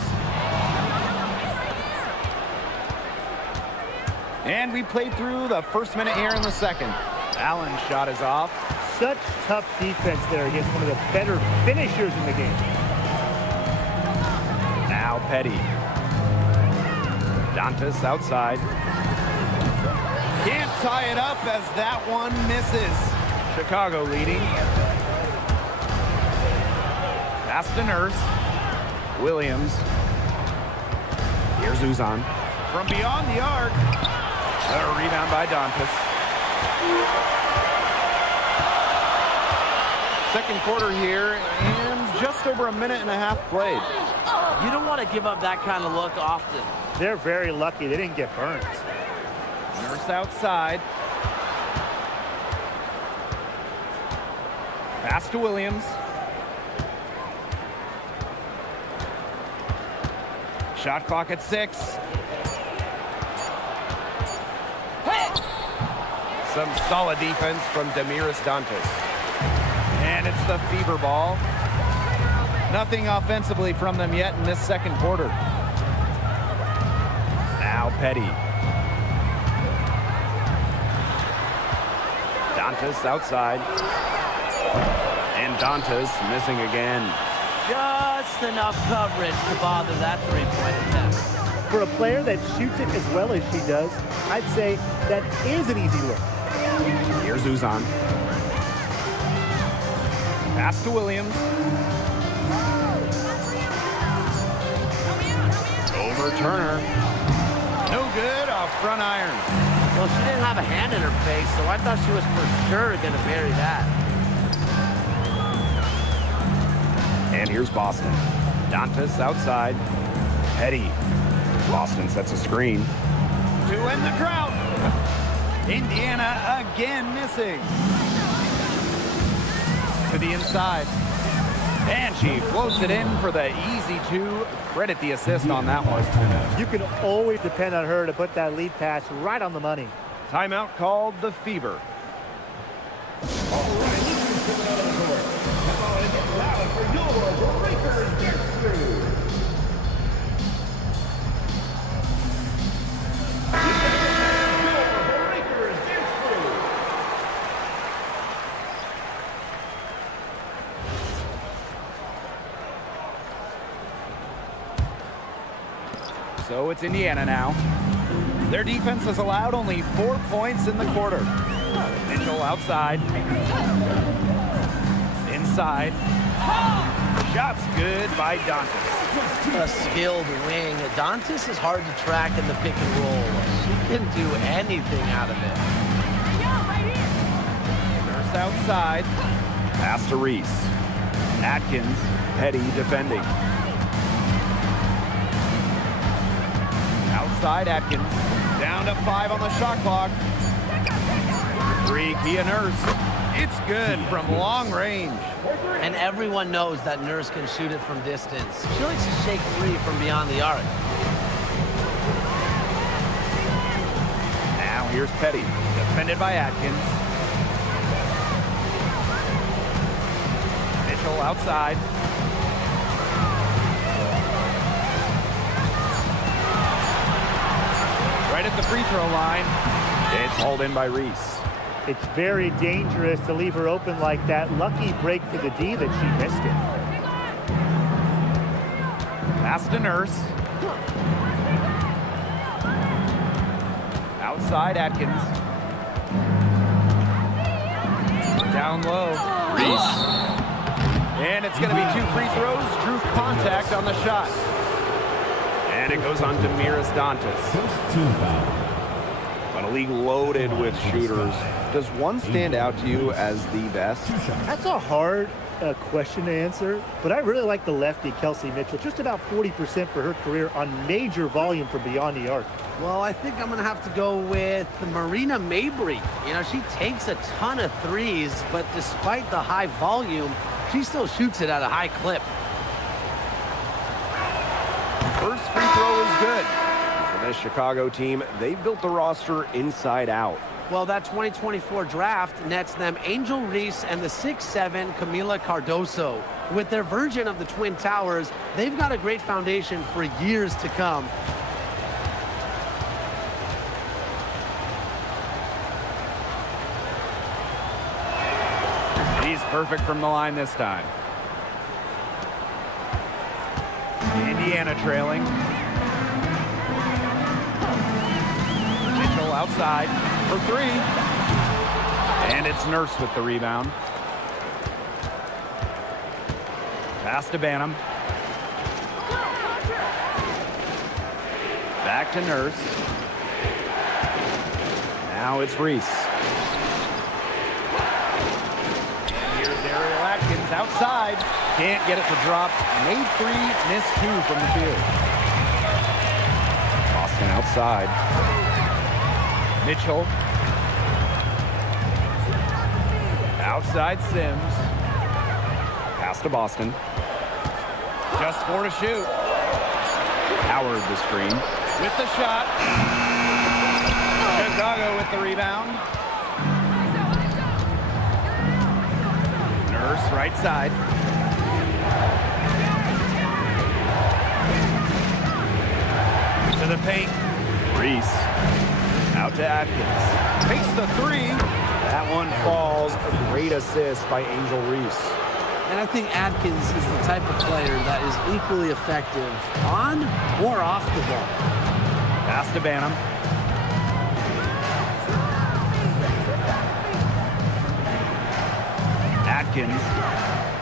And we played through the first minute here in the second. Allen's shot is off. Such tough defense there against one of the better finishers in the game. Now Petty. Dantas outside. Can't tie it up as that one misses. Chicago leading. Pass to Nurse. Williams. Here's Uzan. From beyond the arc. A rebound by Dantas. Second quarter here, and just over a minute and a half played. You don't want to give up that kind of look often. They're very lucky they didn't get burned. Nurse outside. Pass to Williams. Shot clock at 6. Some solid defense from Demiris Dantas. And it's the Fever ball. Nothing offensively from them yet in this second quarter. Now Petty. Dantas outside. And Dantas missing again. Just enough coverage to bother that three-point attempt. For a player that shoots it as well as she does, I'd say that is an easy look. Here's Uzan. Pass to Williams. Over Turner. No good off front iron. Well, she didn't have a hand in her face, so I thought she was for sure going to bury that. And here's Boston. Dantas outside. Petty. Boston sets a screen. To end the drought. Indiana again missing. To the inside. And she floats it in for the easy 2. Credit the assist on that one. You can always depend on her to put that lead pass right on the money. Timeout called the Fever. So it's Indiana now. Their defense has allowed only 4 points in the quarter. Mitchell outside. Inside. Shots good by Dantas. A skilled wing. Dantas is hard to track in the pick and roll. She can do anything out of it. Nurse outside. Pass to Reese. Atkins. Petty defending. Outside Atkins. Down to 5 on the shot clock. 3, Kia Nurse. It's good from long range. And everyone knows that Nurse can shoot it from distance. She likes to shake free from beyond the arc. Now here's Petty. Defended by Atkins. Mitchell outside. Right at the free throw line. It's hauled in by Reese. It's very dangerous to leave her open like that. Lucky break for the D that she missed it. Pass to Nurse. Outside Atkins. Down low. Reese. And it's going to be 2 free throws. Drew contact on the shot. And it goes on Demiris Dantas. First team foul. But a league loaded with shooters. Does one stand out to you as the best? That's a hard question to answer, but I really like the lefty, Kelsey Mitchell. Just about 40% for her career on major volume from beyond the arc. Well, I think I'm going to have to go with Marina Mabry. You know, she takes a ton of threes, but despite the high volume, she still shoots it at a high clip. First free throw is good. For this Chicago team, they've built the roster inside out. Well, that 2024 draft nets them Angel Reese and the 6'7" Camila Cardoso. With their version of the Twin Towers, they've got a great foundation for years to come. He's perfect from the line this time. Indiana trailing. Mitchell outside for three. And it's Nurse with the rebound. Pass to Banham. Back to Nurse. Now it's Reese. And here's Ariel Atkins outside. Can't get it to drop. Made three, missed two from the field. Boston outside. Mitchell. Outside Sims. Pass to Boston. Just four to shoot. Howard the screen. With the shot. Chicago with the rebound. Nurse right side. To the paint. Reese. Out to Atkins. Takes the three. That one falls. A great assist by Angel Reese. And I think Atkins is the type of player that is equally effective on or off the ball. Pass to Banham. Atkins.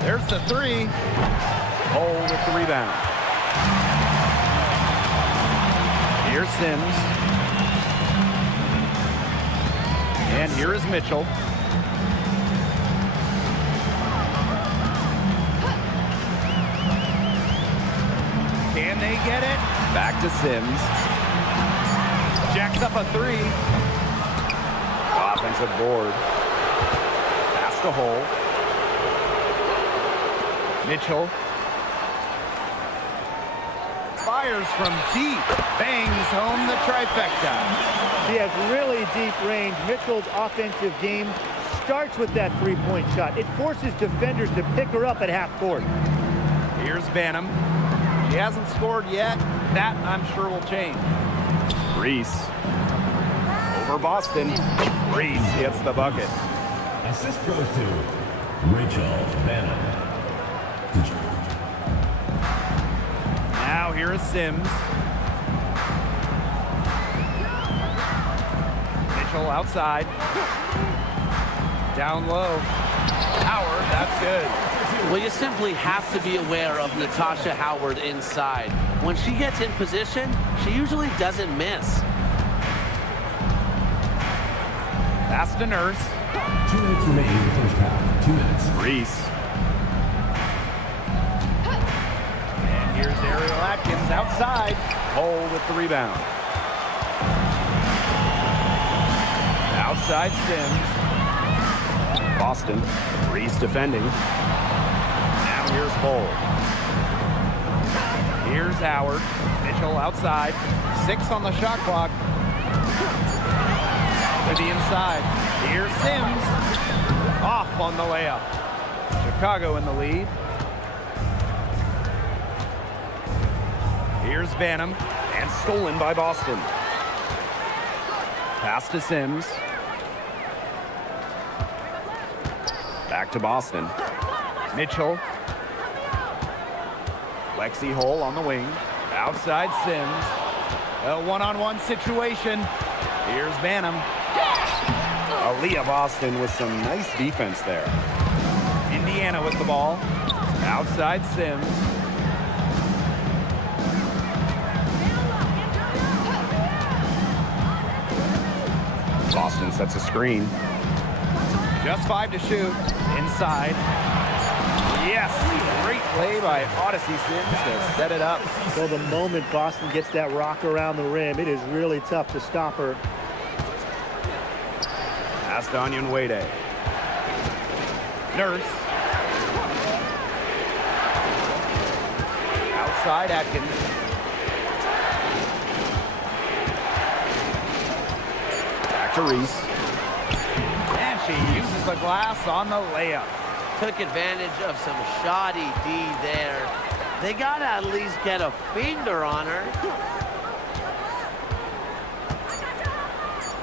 There's the three. Hole with the rebound. Here's Sims. And here is Mitchell. Can they get it? Back to Sims. Jacks up a three. Offensive board. Pass to Hole. Mitchell. Fires from deep. Bangs home the trifecta. She has really deep range. Mitchell's offensive game starts with that three-point shot. It forces defenders to pick her up at half court. Here's Banham. She hasn't scored yet. That, I'm sure, will change. Reese. Over Boston. Reese hits the bucket. Assist goes to Rachel Bannon. Now here is Sims. Mitchell outside. Down low. Howard, that's good. Well, you simply have to be aware of Natasha Howard inside. When she gets in position, she usually doesn't miss. Pass to Nurse. 2 minutes remaining in the first half. 2 minutes. Reese. And here's Ariel Atkins outside. Hole with the rebound. Outside Sims. Boston. Reese defending. Now here's Hole. Here's Howard. Mitchell outside. 6 on the shot clock. To the inside. Here's Sims. Off on the layup. Chicago in the lead. Here's Banham. And stolen by Boston. Pass to Sims. Back to Boston. Mitchell. Lexi Hole on the wing. Outside Sims. A one-on-one situation. Here's Banham. Aaliyah Boston with some nice defense there. Indiana with the ball. Outside Sims. Boston sets a screen. Just 5 to shoot. Inside. Yes! Great play by Odyssey Sims to set it up. So the moment Boston gets that rock around the rim, it is really tough to stop her. Pass to Onyenwere. Nurse. Outside Atkins. Back to Reese. And she uses the glass on the layup. Took advantage of some shoddy D there. They got to at least get a finger on her.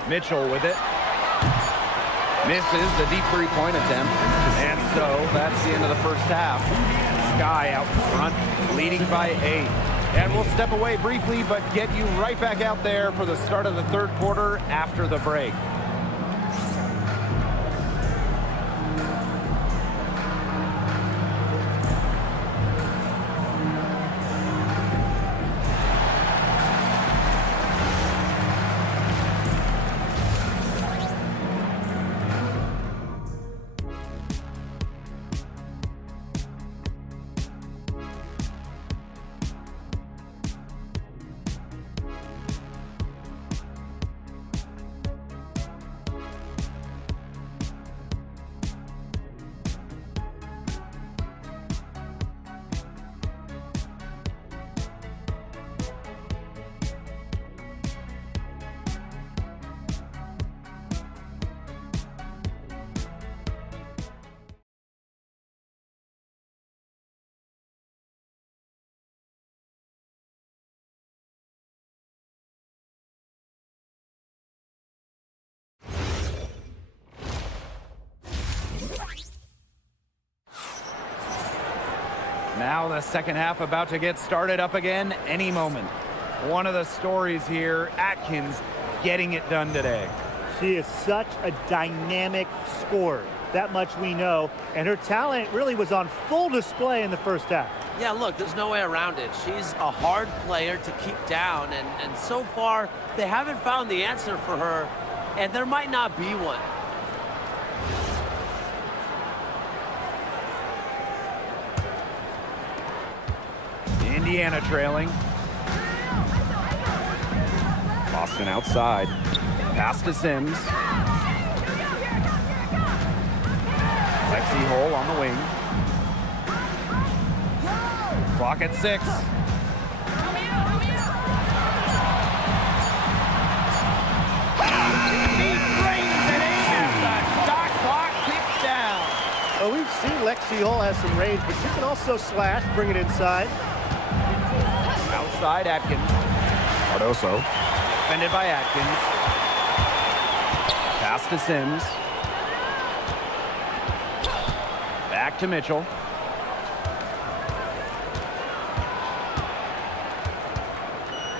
Mitchell with it. Misses the deep three-point attempt. And so that's the end of the first half. Sky out front, leading by 8. And we'll step away briefly, but get you right back out there for the start of the third quarter after the break. Now the second half about to get started up again any moment. One of the stories here, Atkins getting it done today. She is such a dynamic scorer. That much we know. And her talent really was on full display in the first half. Yeah, look, there's no way around it. She's a hard player to keep down, and so far, they haven't found the answer for her, and there might not be one. Indiana trailing. Boston outside. Pass to Sims. Lexi Hole on the wing. Clock at 6. She brings it in. The shot clock ticks down. Well, we've seen Lexi Hole has some range, but she can also slash, bring it inside. Outside Atkins. Cardoso. Defended by Atkins. Pass to Sims. Back to Mitchell.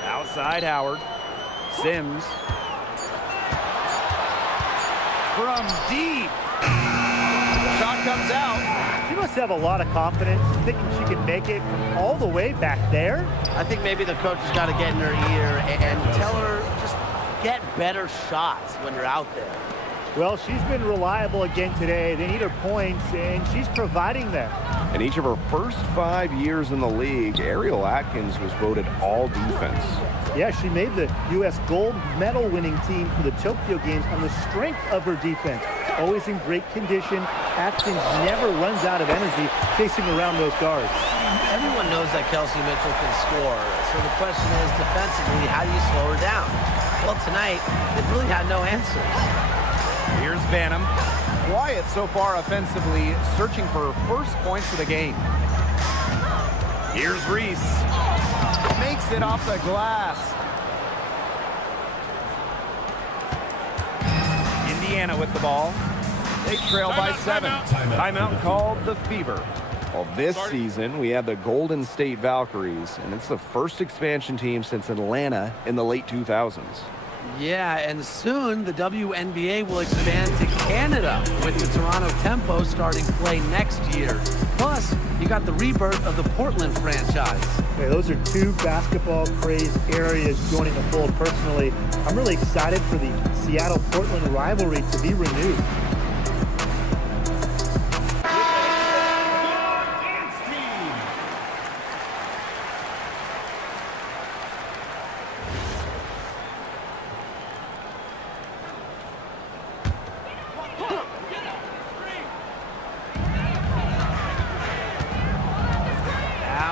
Outside Howard. Sims. From deep. Shot comes out. She must have a lot of confidence, thinking she can make it from all the way back there. I think maybe the coach has got to get in her ear and tell her just get better shots when you're out there. Well, she's been reliable again today. They need her points, and she's providing them. In each of her first 5 years in the league, Ariel Atkins was voted all defense. Yeah, she made the U.S. gold medal winning team for the Tokyo Games on the strength of her defense. Always in great condition. Atkins never runs out of energy chasing around those guards. Everyone knows that Kelsey Mitchell can score. So the question is, defensively, how do you slow her down? Well, tonight, they've really had no answers. Here's Banham. Quiet so far offensively, searching for her first points of the game. Here's Reese. Makes it off the glass. Indiana with the ball. They trail by 7. Timeout called the Fever. Well, this season, we had the Golden State Valkyries, and it's the first expansion team since Atlanta in the late 2000s. Yeah, and soon the WNBA will expand to Canada with the Toronto Tempo starting play next year. Plus, you got the rebirth of the Portland franchise. Hey, those are two basketball-crazed areas joining the fold. Personally, I'm really excited for the Seattle-Portland rivalry to be renewed.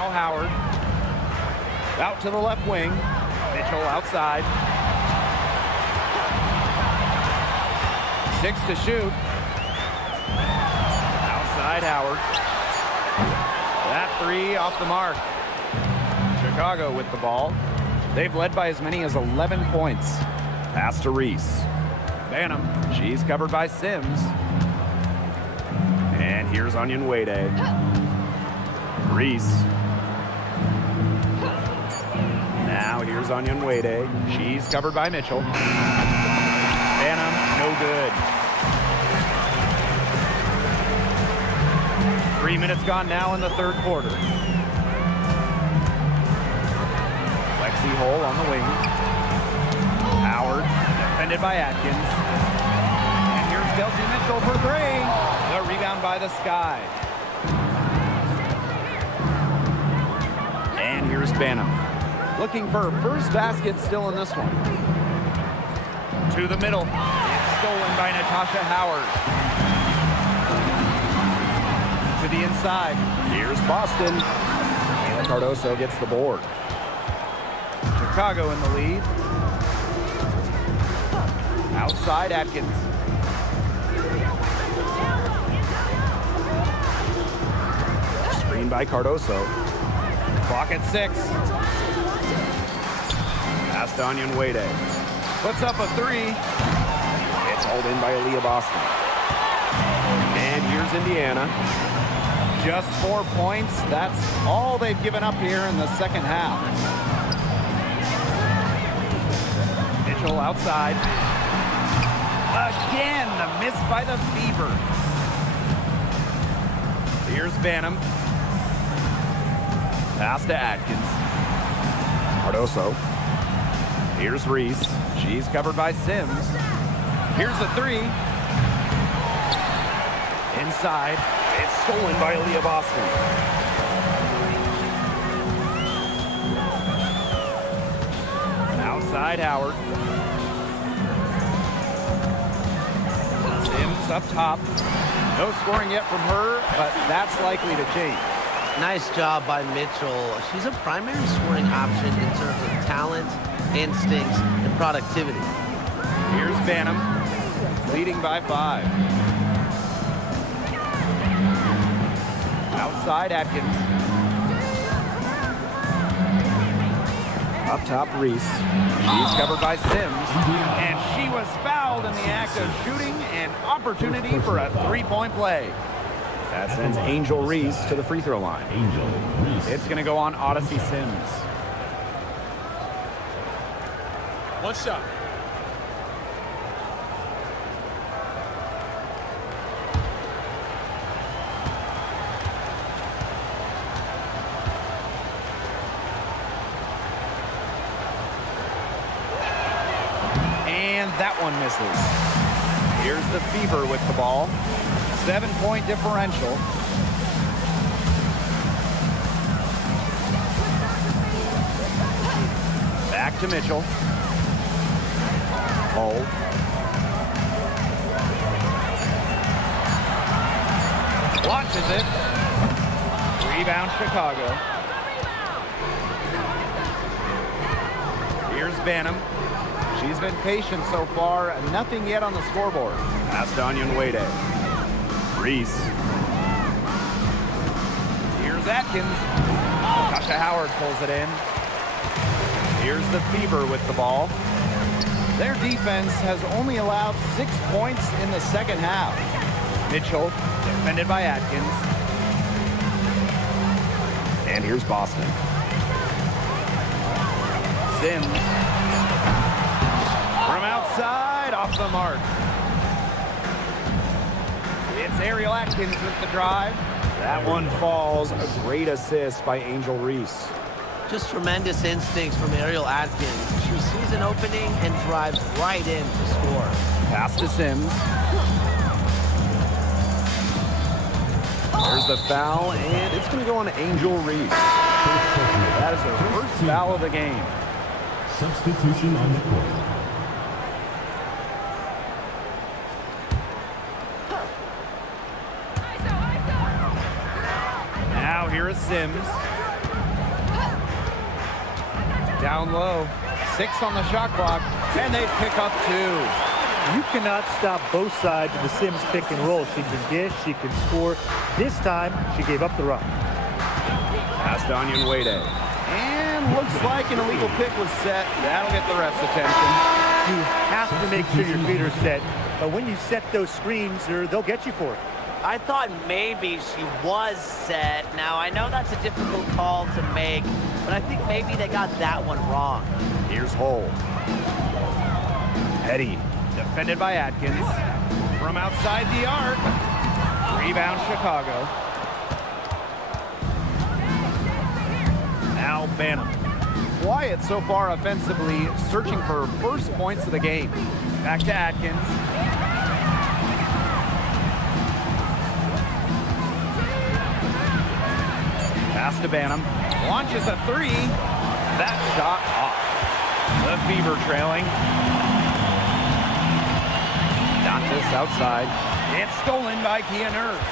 Howard. Out to the left wing. Mitchell outside. 6 to shoot. Outside Howard. That three off the mark. Chicago with the ball. They've led by as many as 11 points. Pass to Reese. Banham. She's covered by Sims. And here's Onyenwere. Reese. Now here's Onyenwere. She's covered by Mitchell. Banham, no good. 3 minutes gone now in the third quarter. Lexi Hole on the wing. Howard, defended by Atkins. And here's Kelsey Mitchell for three. The rebound by the Sky. And here's Banham. Looking for her first basket still in this one. To the middle. It's stolen by Natasha Howard. To the inside. Here's Boston. And Cardoso gets the board. Chicago in the lead. Outside Atkins. Screen by Cardoso. Clock at 6. Pass to Onyenwere. Puts up a three. It's hauled in by Aaliyah Boston. And here's Indiana. Just 4 points. That's all they've given up here in the second half. Mitchell outside. Again, the miss by the Fever. Here's Banham. Pass to Atkins. Cardoso. Here's Reese. She's covered by Sims. Here's the three. Inside. It's stolen by Aaliyah Boston. Outside Howard. Sims up top. No scoring yet from her, but that's likely to change. Nice job by Mitchell. She's a primary scoring option in terms of talent, instincts, and productivity. Here's Banham, leading by 5. Outside Atkins. Up top Reese. She's covered by Sims. And she was fouled in the act of shooting, an opportunity for a three-point play. That sends Angel Reese to the free throw line. Angel Reese. It's going to go on Odyssey Sims. One shot. And that one misses. Here's the Fever with the ball. 7-point differential. Back to Mitchell. Hole. Launches it. Rebound Chicago. Here's Banham. She's been patient so far. Nothing yet on the scoreboard. Pass to Onyenwere. Reese. Here's Atkins. Natasha Howard pulls it in. Here's the Fever with the ball. Their defense has only allowed 6 points in the second half. Mitchell, defended by Atkins. And here's Boston. Sims. It's Ariel Atkins with the drive. That one falls. A great assist by Angel Reese. Just tremendous instincts from Ariel Atkins. She sees an opening and drives right in to score. Pass to Sims. There's the foul, and it's going to go on Angel Reese. That is her first foul of the game. Substitution on the court. Now here is Sims. Down low. 6 on the shot clock, and they pick up 2. You cannot stop both sides of the Sims pick and roll. She can dish, she can score. This time, she gave up the run. Pass to Onion Wade. And looks like an illegal pick was set. That'll get the ref's attention. You have to make sure your feet are set. But when you set those screens, they'll get you for it. I thought maybe she was set. Now, I know that's a difficult call to make, but I think maybe they got that one wrong. Here's Hull. Petty. Defended by Atkins. From outside the arc. Rebound Chicago. Now Banham. Quiet so far offensively, searching for first points of the game. Back to Atkins. Pass to Banham. Launches a 3. That shot off. The Fever trailing. Dantas outside. It's stolen by Kia Nurse.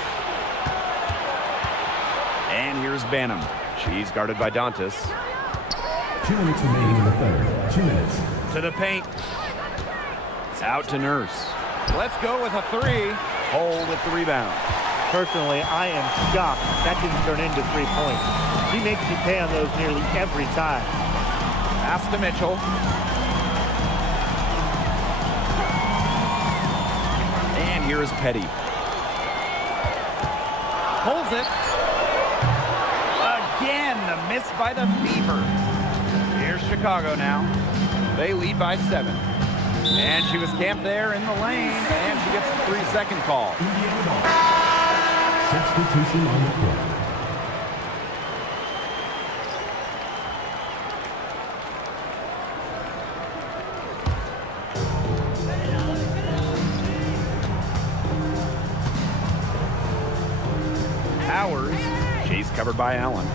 And here's Banham. She's guarded by Dantas. 2 minutes remaining in the third. 2 minutes. To the paint. It's out to Nurse. Let's go with a 3. Hull with the rebound. Personally, I am shocked that didn't turn into 3 points. She makes you pay on those nearly every time. Pass to Mitchell. And here's Petty. Pulls it. Again, the miss by the Fever. Here's Chicago now. They lead by 7. And she was camped there in the lane, and she gets a 3-second call. Substitution on the court. Powers. She's covered by Allen.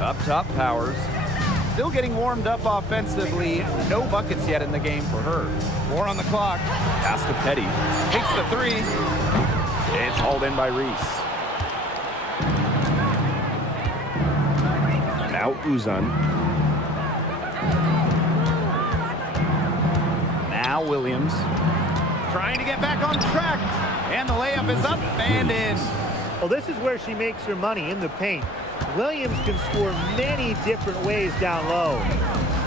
Up top, Powers. Still getting warmed up offensively. No buckets yet in the game for her. 4 on the clock. Pass to Petty. Takes the 3. It's hauled in by Reese. Now Uzun. Now Williams. Trying to get back on track. And the layup is up and in. Well, this is where she makes her money, in the paint. Williams can score many different ways down low.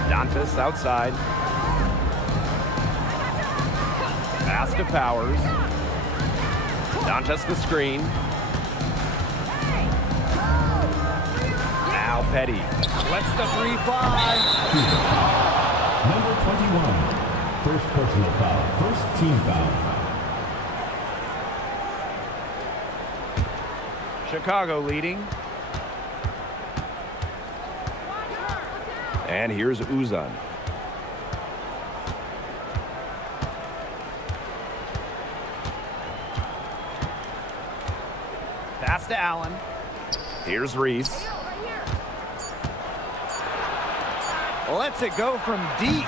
Dantas outside. Pass to Powers. Dantas the screen. Now Petty. Lets the 3 fly. Number 21. First personal foul. First team foul. Chicago leading. And here's Uzun. Pass to Allen. Here's Reese. Lets it go from deep.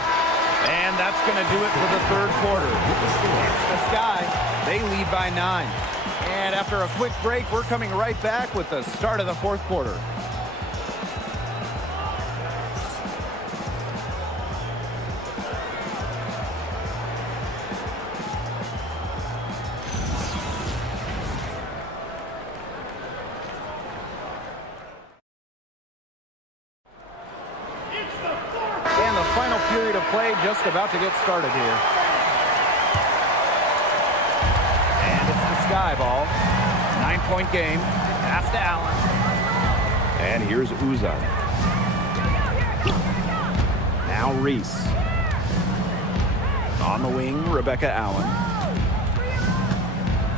And that's going to do it for the third quarter. It's the Sky. They lead by 9. And after a quick break, we're coming right back with the start of the fourth quarter. And the final period of play just about to get started here. And it's the Sky ball. 9-point game. Pass to Allen. And here's Uzun. Now Reese. On the wing, Rebecca Allen.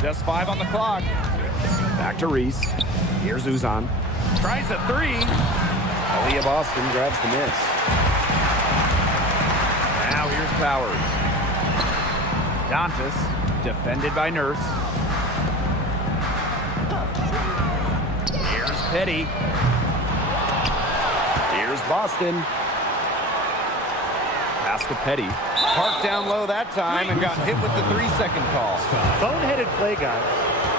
Just 5 on the clock. Back to Reese. Here's Uzan. Tries a 3. Aaliyah Boston grabs the miss. Now here's Powers. Dantas, defended by Nurse. Here's Petty. Here's Boston. Pass to Petty. Parked down low that time and got hit with the 3-second call. Boneheaded play, guys.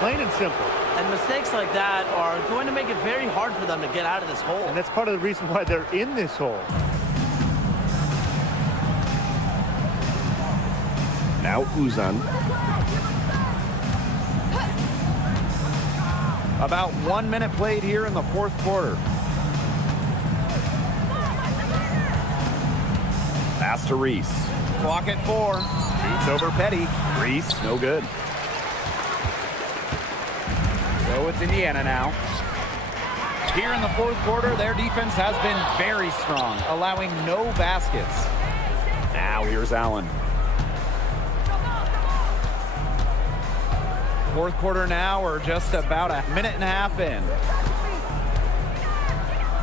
Plain and simple. And mistakes like that are going to make it very hard for them to get out of this hole. And that's part of the reason why they're in this hole. Now Uzan. About 1 minute played here in the fourth quarter. Pass to Reese. Clock at 4. Shoots over Petty. Reese, no good. So it's Indiana now. Here in the fourth quarter, their defense has been very strong, allowing no baskets. Now here's Allen. Fourth quarter now, we're just about a minute and a half in.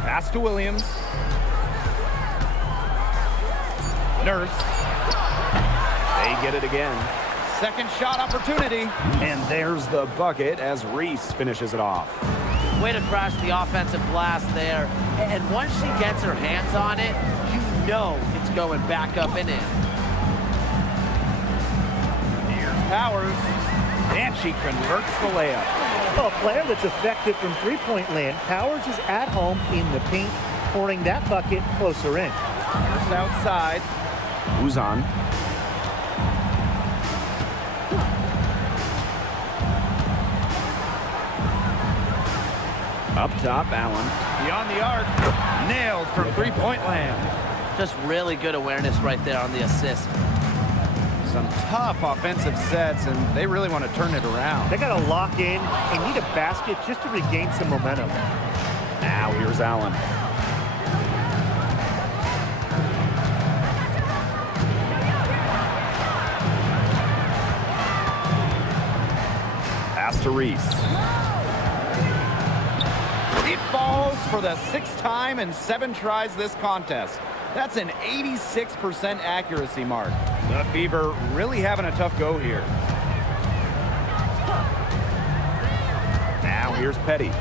Pass to Williams. Nurse. They get it again. Second shot opportunity. And there's the bucket as Reese finishes it off. Way to crash the offensive blast there. And once she gets her hands on it, you know it's going back up and in. Here's Powers. And she converts the layup. Well, a player that's effective from three-point land, Powers is at home in the paint, pouring that bucket closer in. Here's outside. Uzan. Up top, Allen. Beyond the arc. Nailed from three-point land. Just really good awareness right there on the assist. Some tough offensive sets, and they really want to turn it around. They got to lock in and need a basket just to regain some momentum. Now here's Allen. Pass to Reese. It falls for the 6th time in 7 tries this contest. That's an 86% accuracy mark. The Fever really having a tough go here. Now here's Petty.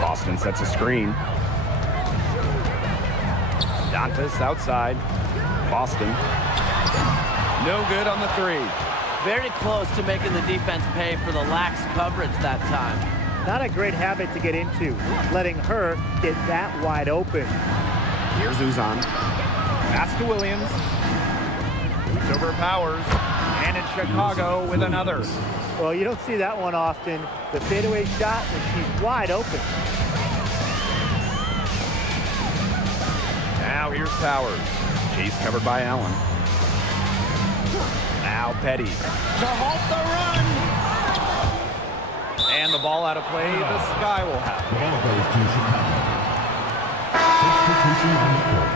Boston sets a screen. Dantas outside. Boston. No good on the 3. Very close to making the defense pay for the lax coverage that time. Not a great habit to get into, letting her get that wide open. Here's Uzan. Pass to Williams. It's over Powers. And it's Chicago with another. Well, you don't see that one often. The fadeaway shot when she's wide open. Now here's Powers. She's covered by Allen. Now Petty. To halt the run. And the ball out of play. The Sky will have The ball goes to Chicago. Substitution on the court.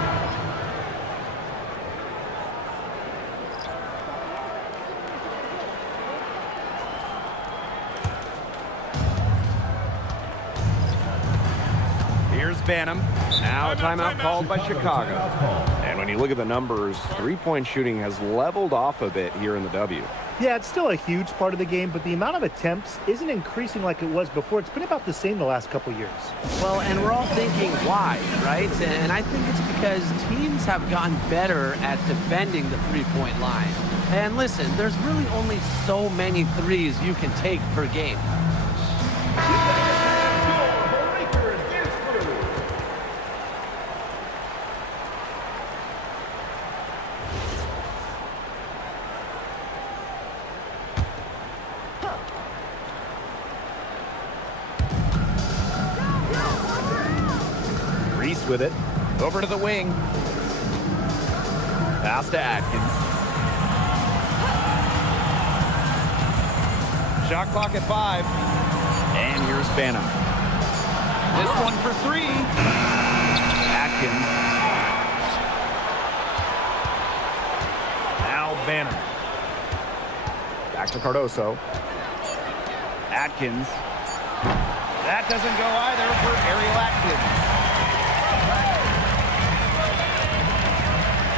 Here's Banham. Now a timeout called by Chicago. And when you look at the numbers, three-point shooting has leveled off a bit here in the W. Yeah, it's still a huge part of the game, but the amount of attempts isn't increasing like it was before. It's been about the same the last couple years. Well, and we're all thinking why, right? And I think it's because teams have gotten better at defending the three-point line. And listen, there's really only so many threes you can take per game. Reese with it. Over to the wing. Pass to Atkins. Shot clock at 5. And here's Banham. This one for 3. Atkins. Now Banham. Cardoso. Atkins. That doesn't go either for Ariel Atkins.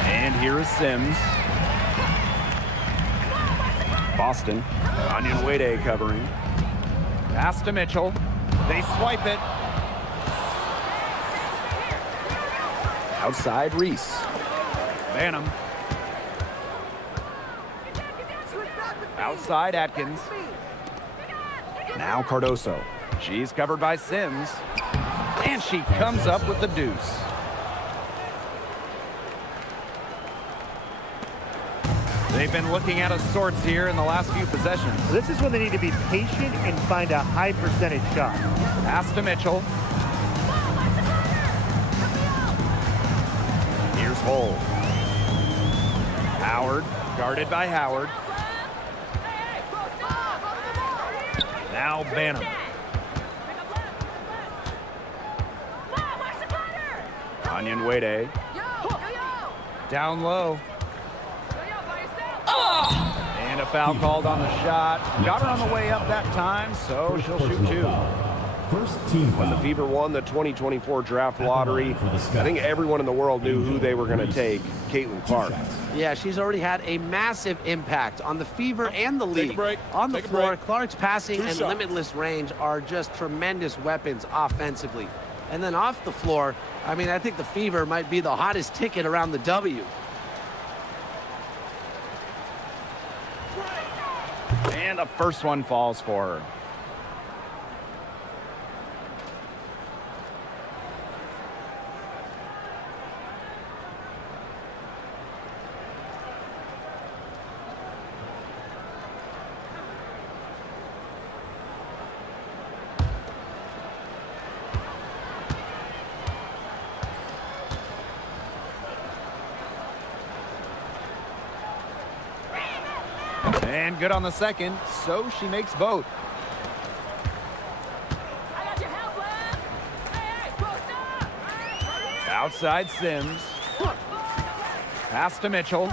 And here is Sims. Boston. Onion Wade covering. Pass to Mitchell. They swipe it. Outside Reese. Banham. Outside Atkins. Now Cardoso. She's covered by Sims. And she comes up with the deuce. They've been looking out of sorts here in the last few possessions. This is when they need to be patient and find a high percentage shot. Pass to Mitchell. Here's Hole. Howard, guarded by Howard. Now Banham. Onion Wade. Down low. And a foul called on the shot. Got her on the way up that time, so she'll shoot two. First team When the foul. Fever won the 2024 draft lottery, I think everyone in the world knew who they were going to take, Caitlin Clark. Yeah, she's already had a massive impact on the Fever and the Take a league. break. On the Take a floor, break. Clark's passing and Shot. limitless range are just tremendous weapons offensively. And then off the floor, I mean, I think the Fever might be the hottest ticket around the W. And the first one falls for her. And good on the second, so she makes both. I got your help, left. Hey, post up. Outside Sims. Pass to Mitchell.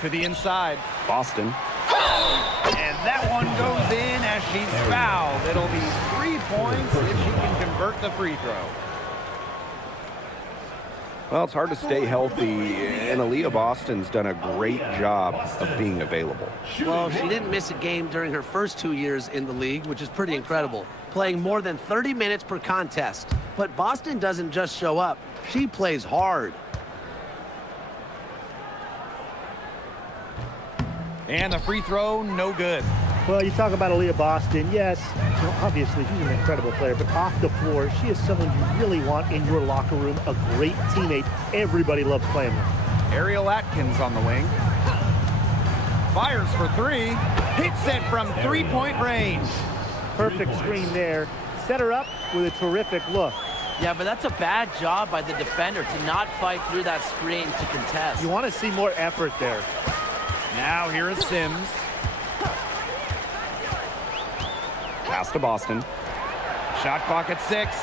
To the inside. Boston. And that one goes in as she's fouled. It'll be 3 points if she can convert the free throw. Well, it's hard to stay healthy, and Aaliyah Boston's done a great job of being available. Well, she didn't miss a game during her first 2 years in the league, which is pretty incredible, playing more than 30 minutes per contest. But Boston doesn't just show up, she plays hard. And the free throw, no good. Well, you talk about Aaliyah Boston. Yes, obviously she's an incredible player, but off the floor, she is someone you really want in your locker room, a great teammate. Everybody loves playing with. Ariel Atkins on the wing. Fires for three. Hits it from three-point range. Perfect screen there. Set her up with a terrific look. Yeah, but that's a bad job by the defender to not fight through that screen to contest. You want to see more effort there. Now here is Sims. Pass to Boston. Shot clock at 6.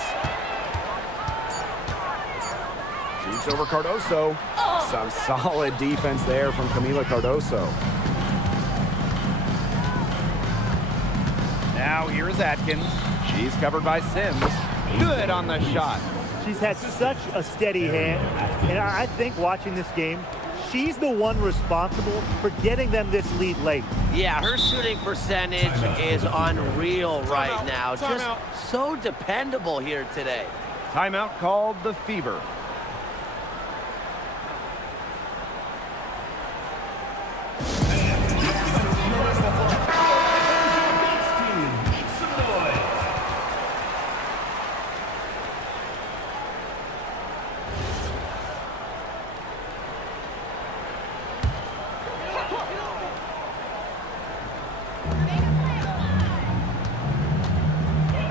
Shoots over Cardoso. Some solid defense there from Camila Cardoso. Now here is Atkins. She's covered by Sims. Good on the shot. She's had such a steady hand, and I think watching this game, she's the one responsible for getting them this lead late. Yeah, her shooting percentage is unreal right now. Just so dependable here today. Timeout called the Fever.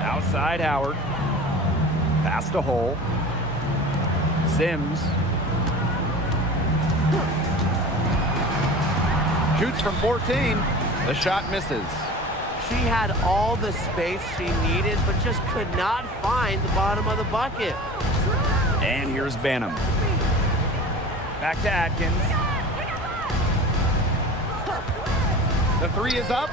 Outside Howard. Pass to Hole. Sims. Shoots from 14. The shot misses. She had all the space she needed, but just could not find the bottom of the bucket. And here's Banham. Back to Atkins. The three is up.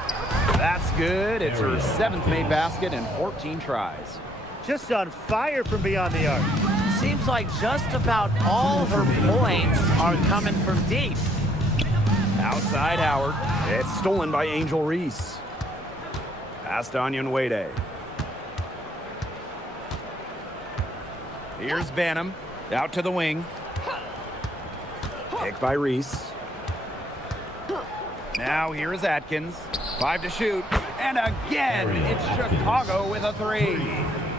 That's good. It's her 7th made basket in 14 tries. Just on fire from beyond the arc. Seems like just about all her points are coming from deep. Outside Howard. It's stolen by Angel Reese. Pass to Onion Wade. Here's Banham. Out to the wing. Picked by Reese. Now here is Atkins. 5 to shoot. And again, it's Chicago with a 3.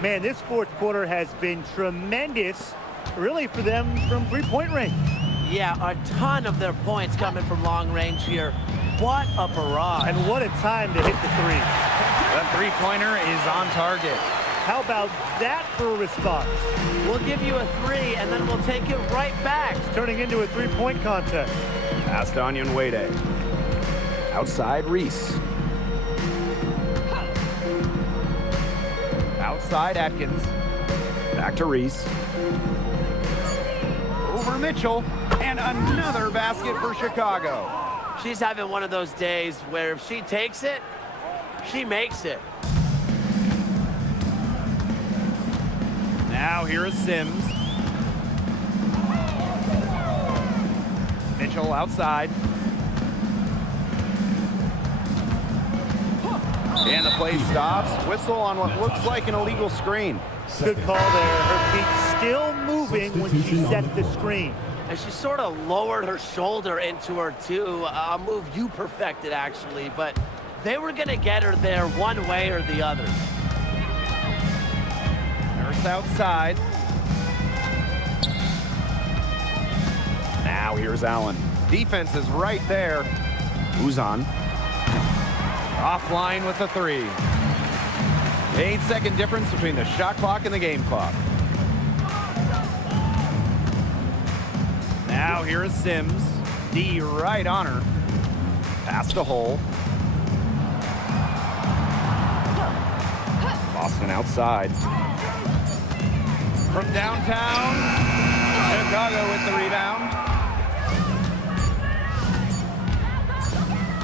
Man, this fourth quarter has been tremendous, really, for them from three-point range. Yeah, a ton of their points coming from long range here. What a barrage. And what a time to hit the threes. The three-pointer is on target. How about that for a response? We'll give you a 3, and then we'll take it right back. It's turning into a three-point contest. Pass to Onion Wade. Outside Reese. Outside Atkins. Back to Reese. Over Mitchell. And another basket for Chicago. She's having one of those days where if she takes it, she makes it. Now here is Sims. Mitchell outside. And the play stops. Whistle on what looks like an illegal screen. Good call there. Her feet still moving when she set the screen. And she sort of lowered her shoulder into her, too. A move you perfected, actually. But they were going to get her there one way or the other. Nurse outside. Now here's Allen. Defense is right there. Uzan. Offline with the 3. 8-second difference between the shot clock and the game clock. Now here is Sims. D right on her. Pass to Hull. Boston outside. From downtown, Chicago with the rebound.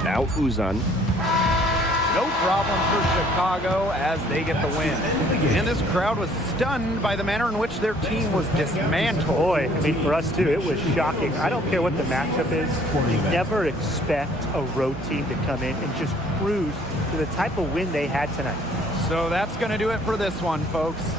Now Uzan. No problem for Chicago as they get the win. And this crowd was stunned by the manner in which their team was dismantled. Boy, I mean, for us too, it was shocking. I don't care what the matchup is. You never expect a road team to come in and just cruise to the type of win they had tonight. So that's going to do it for this one, folks.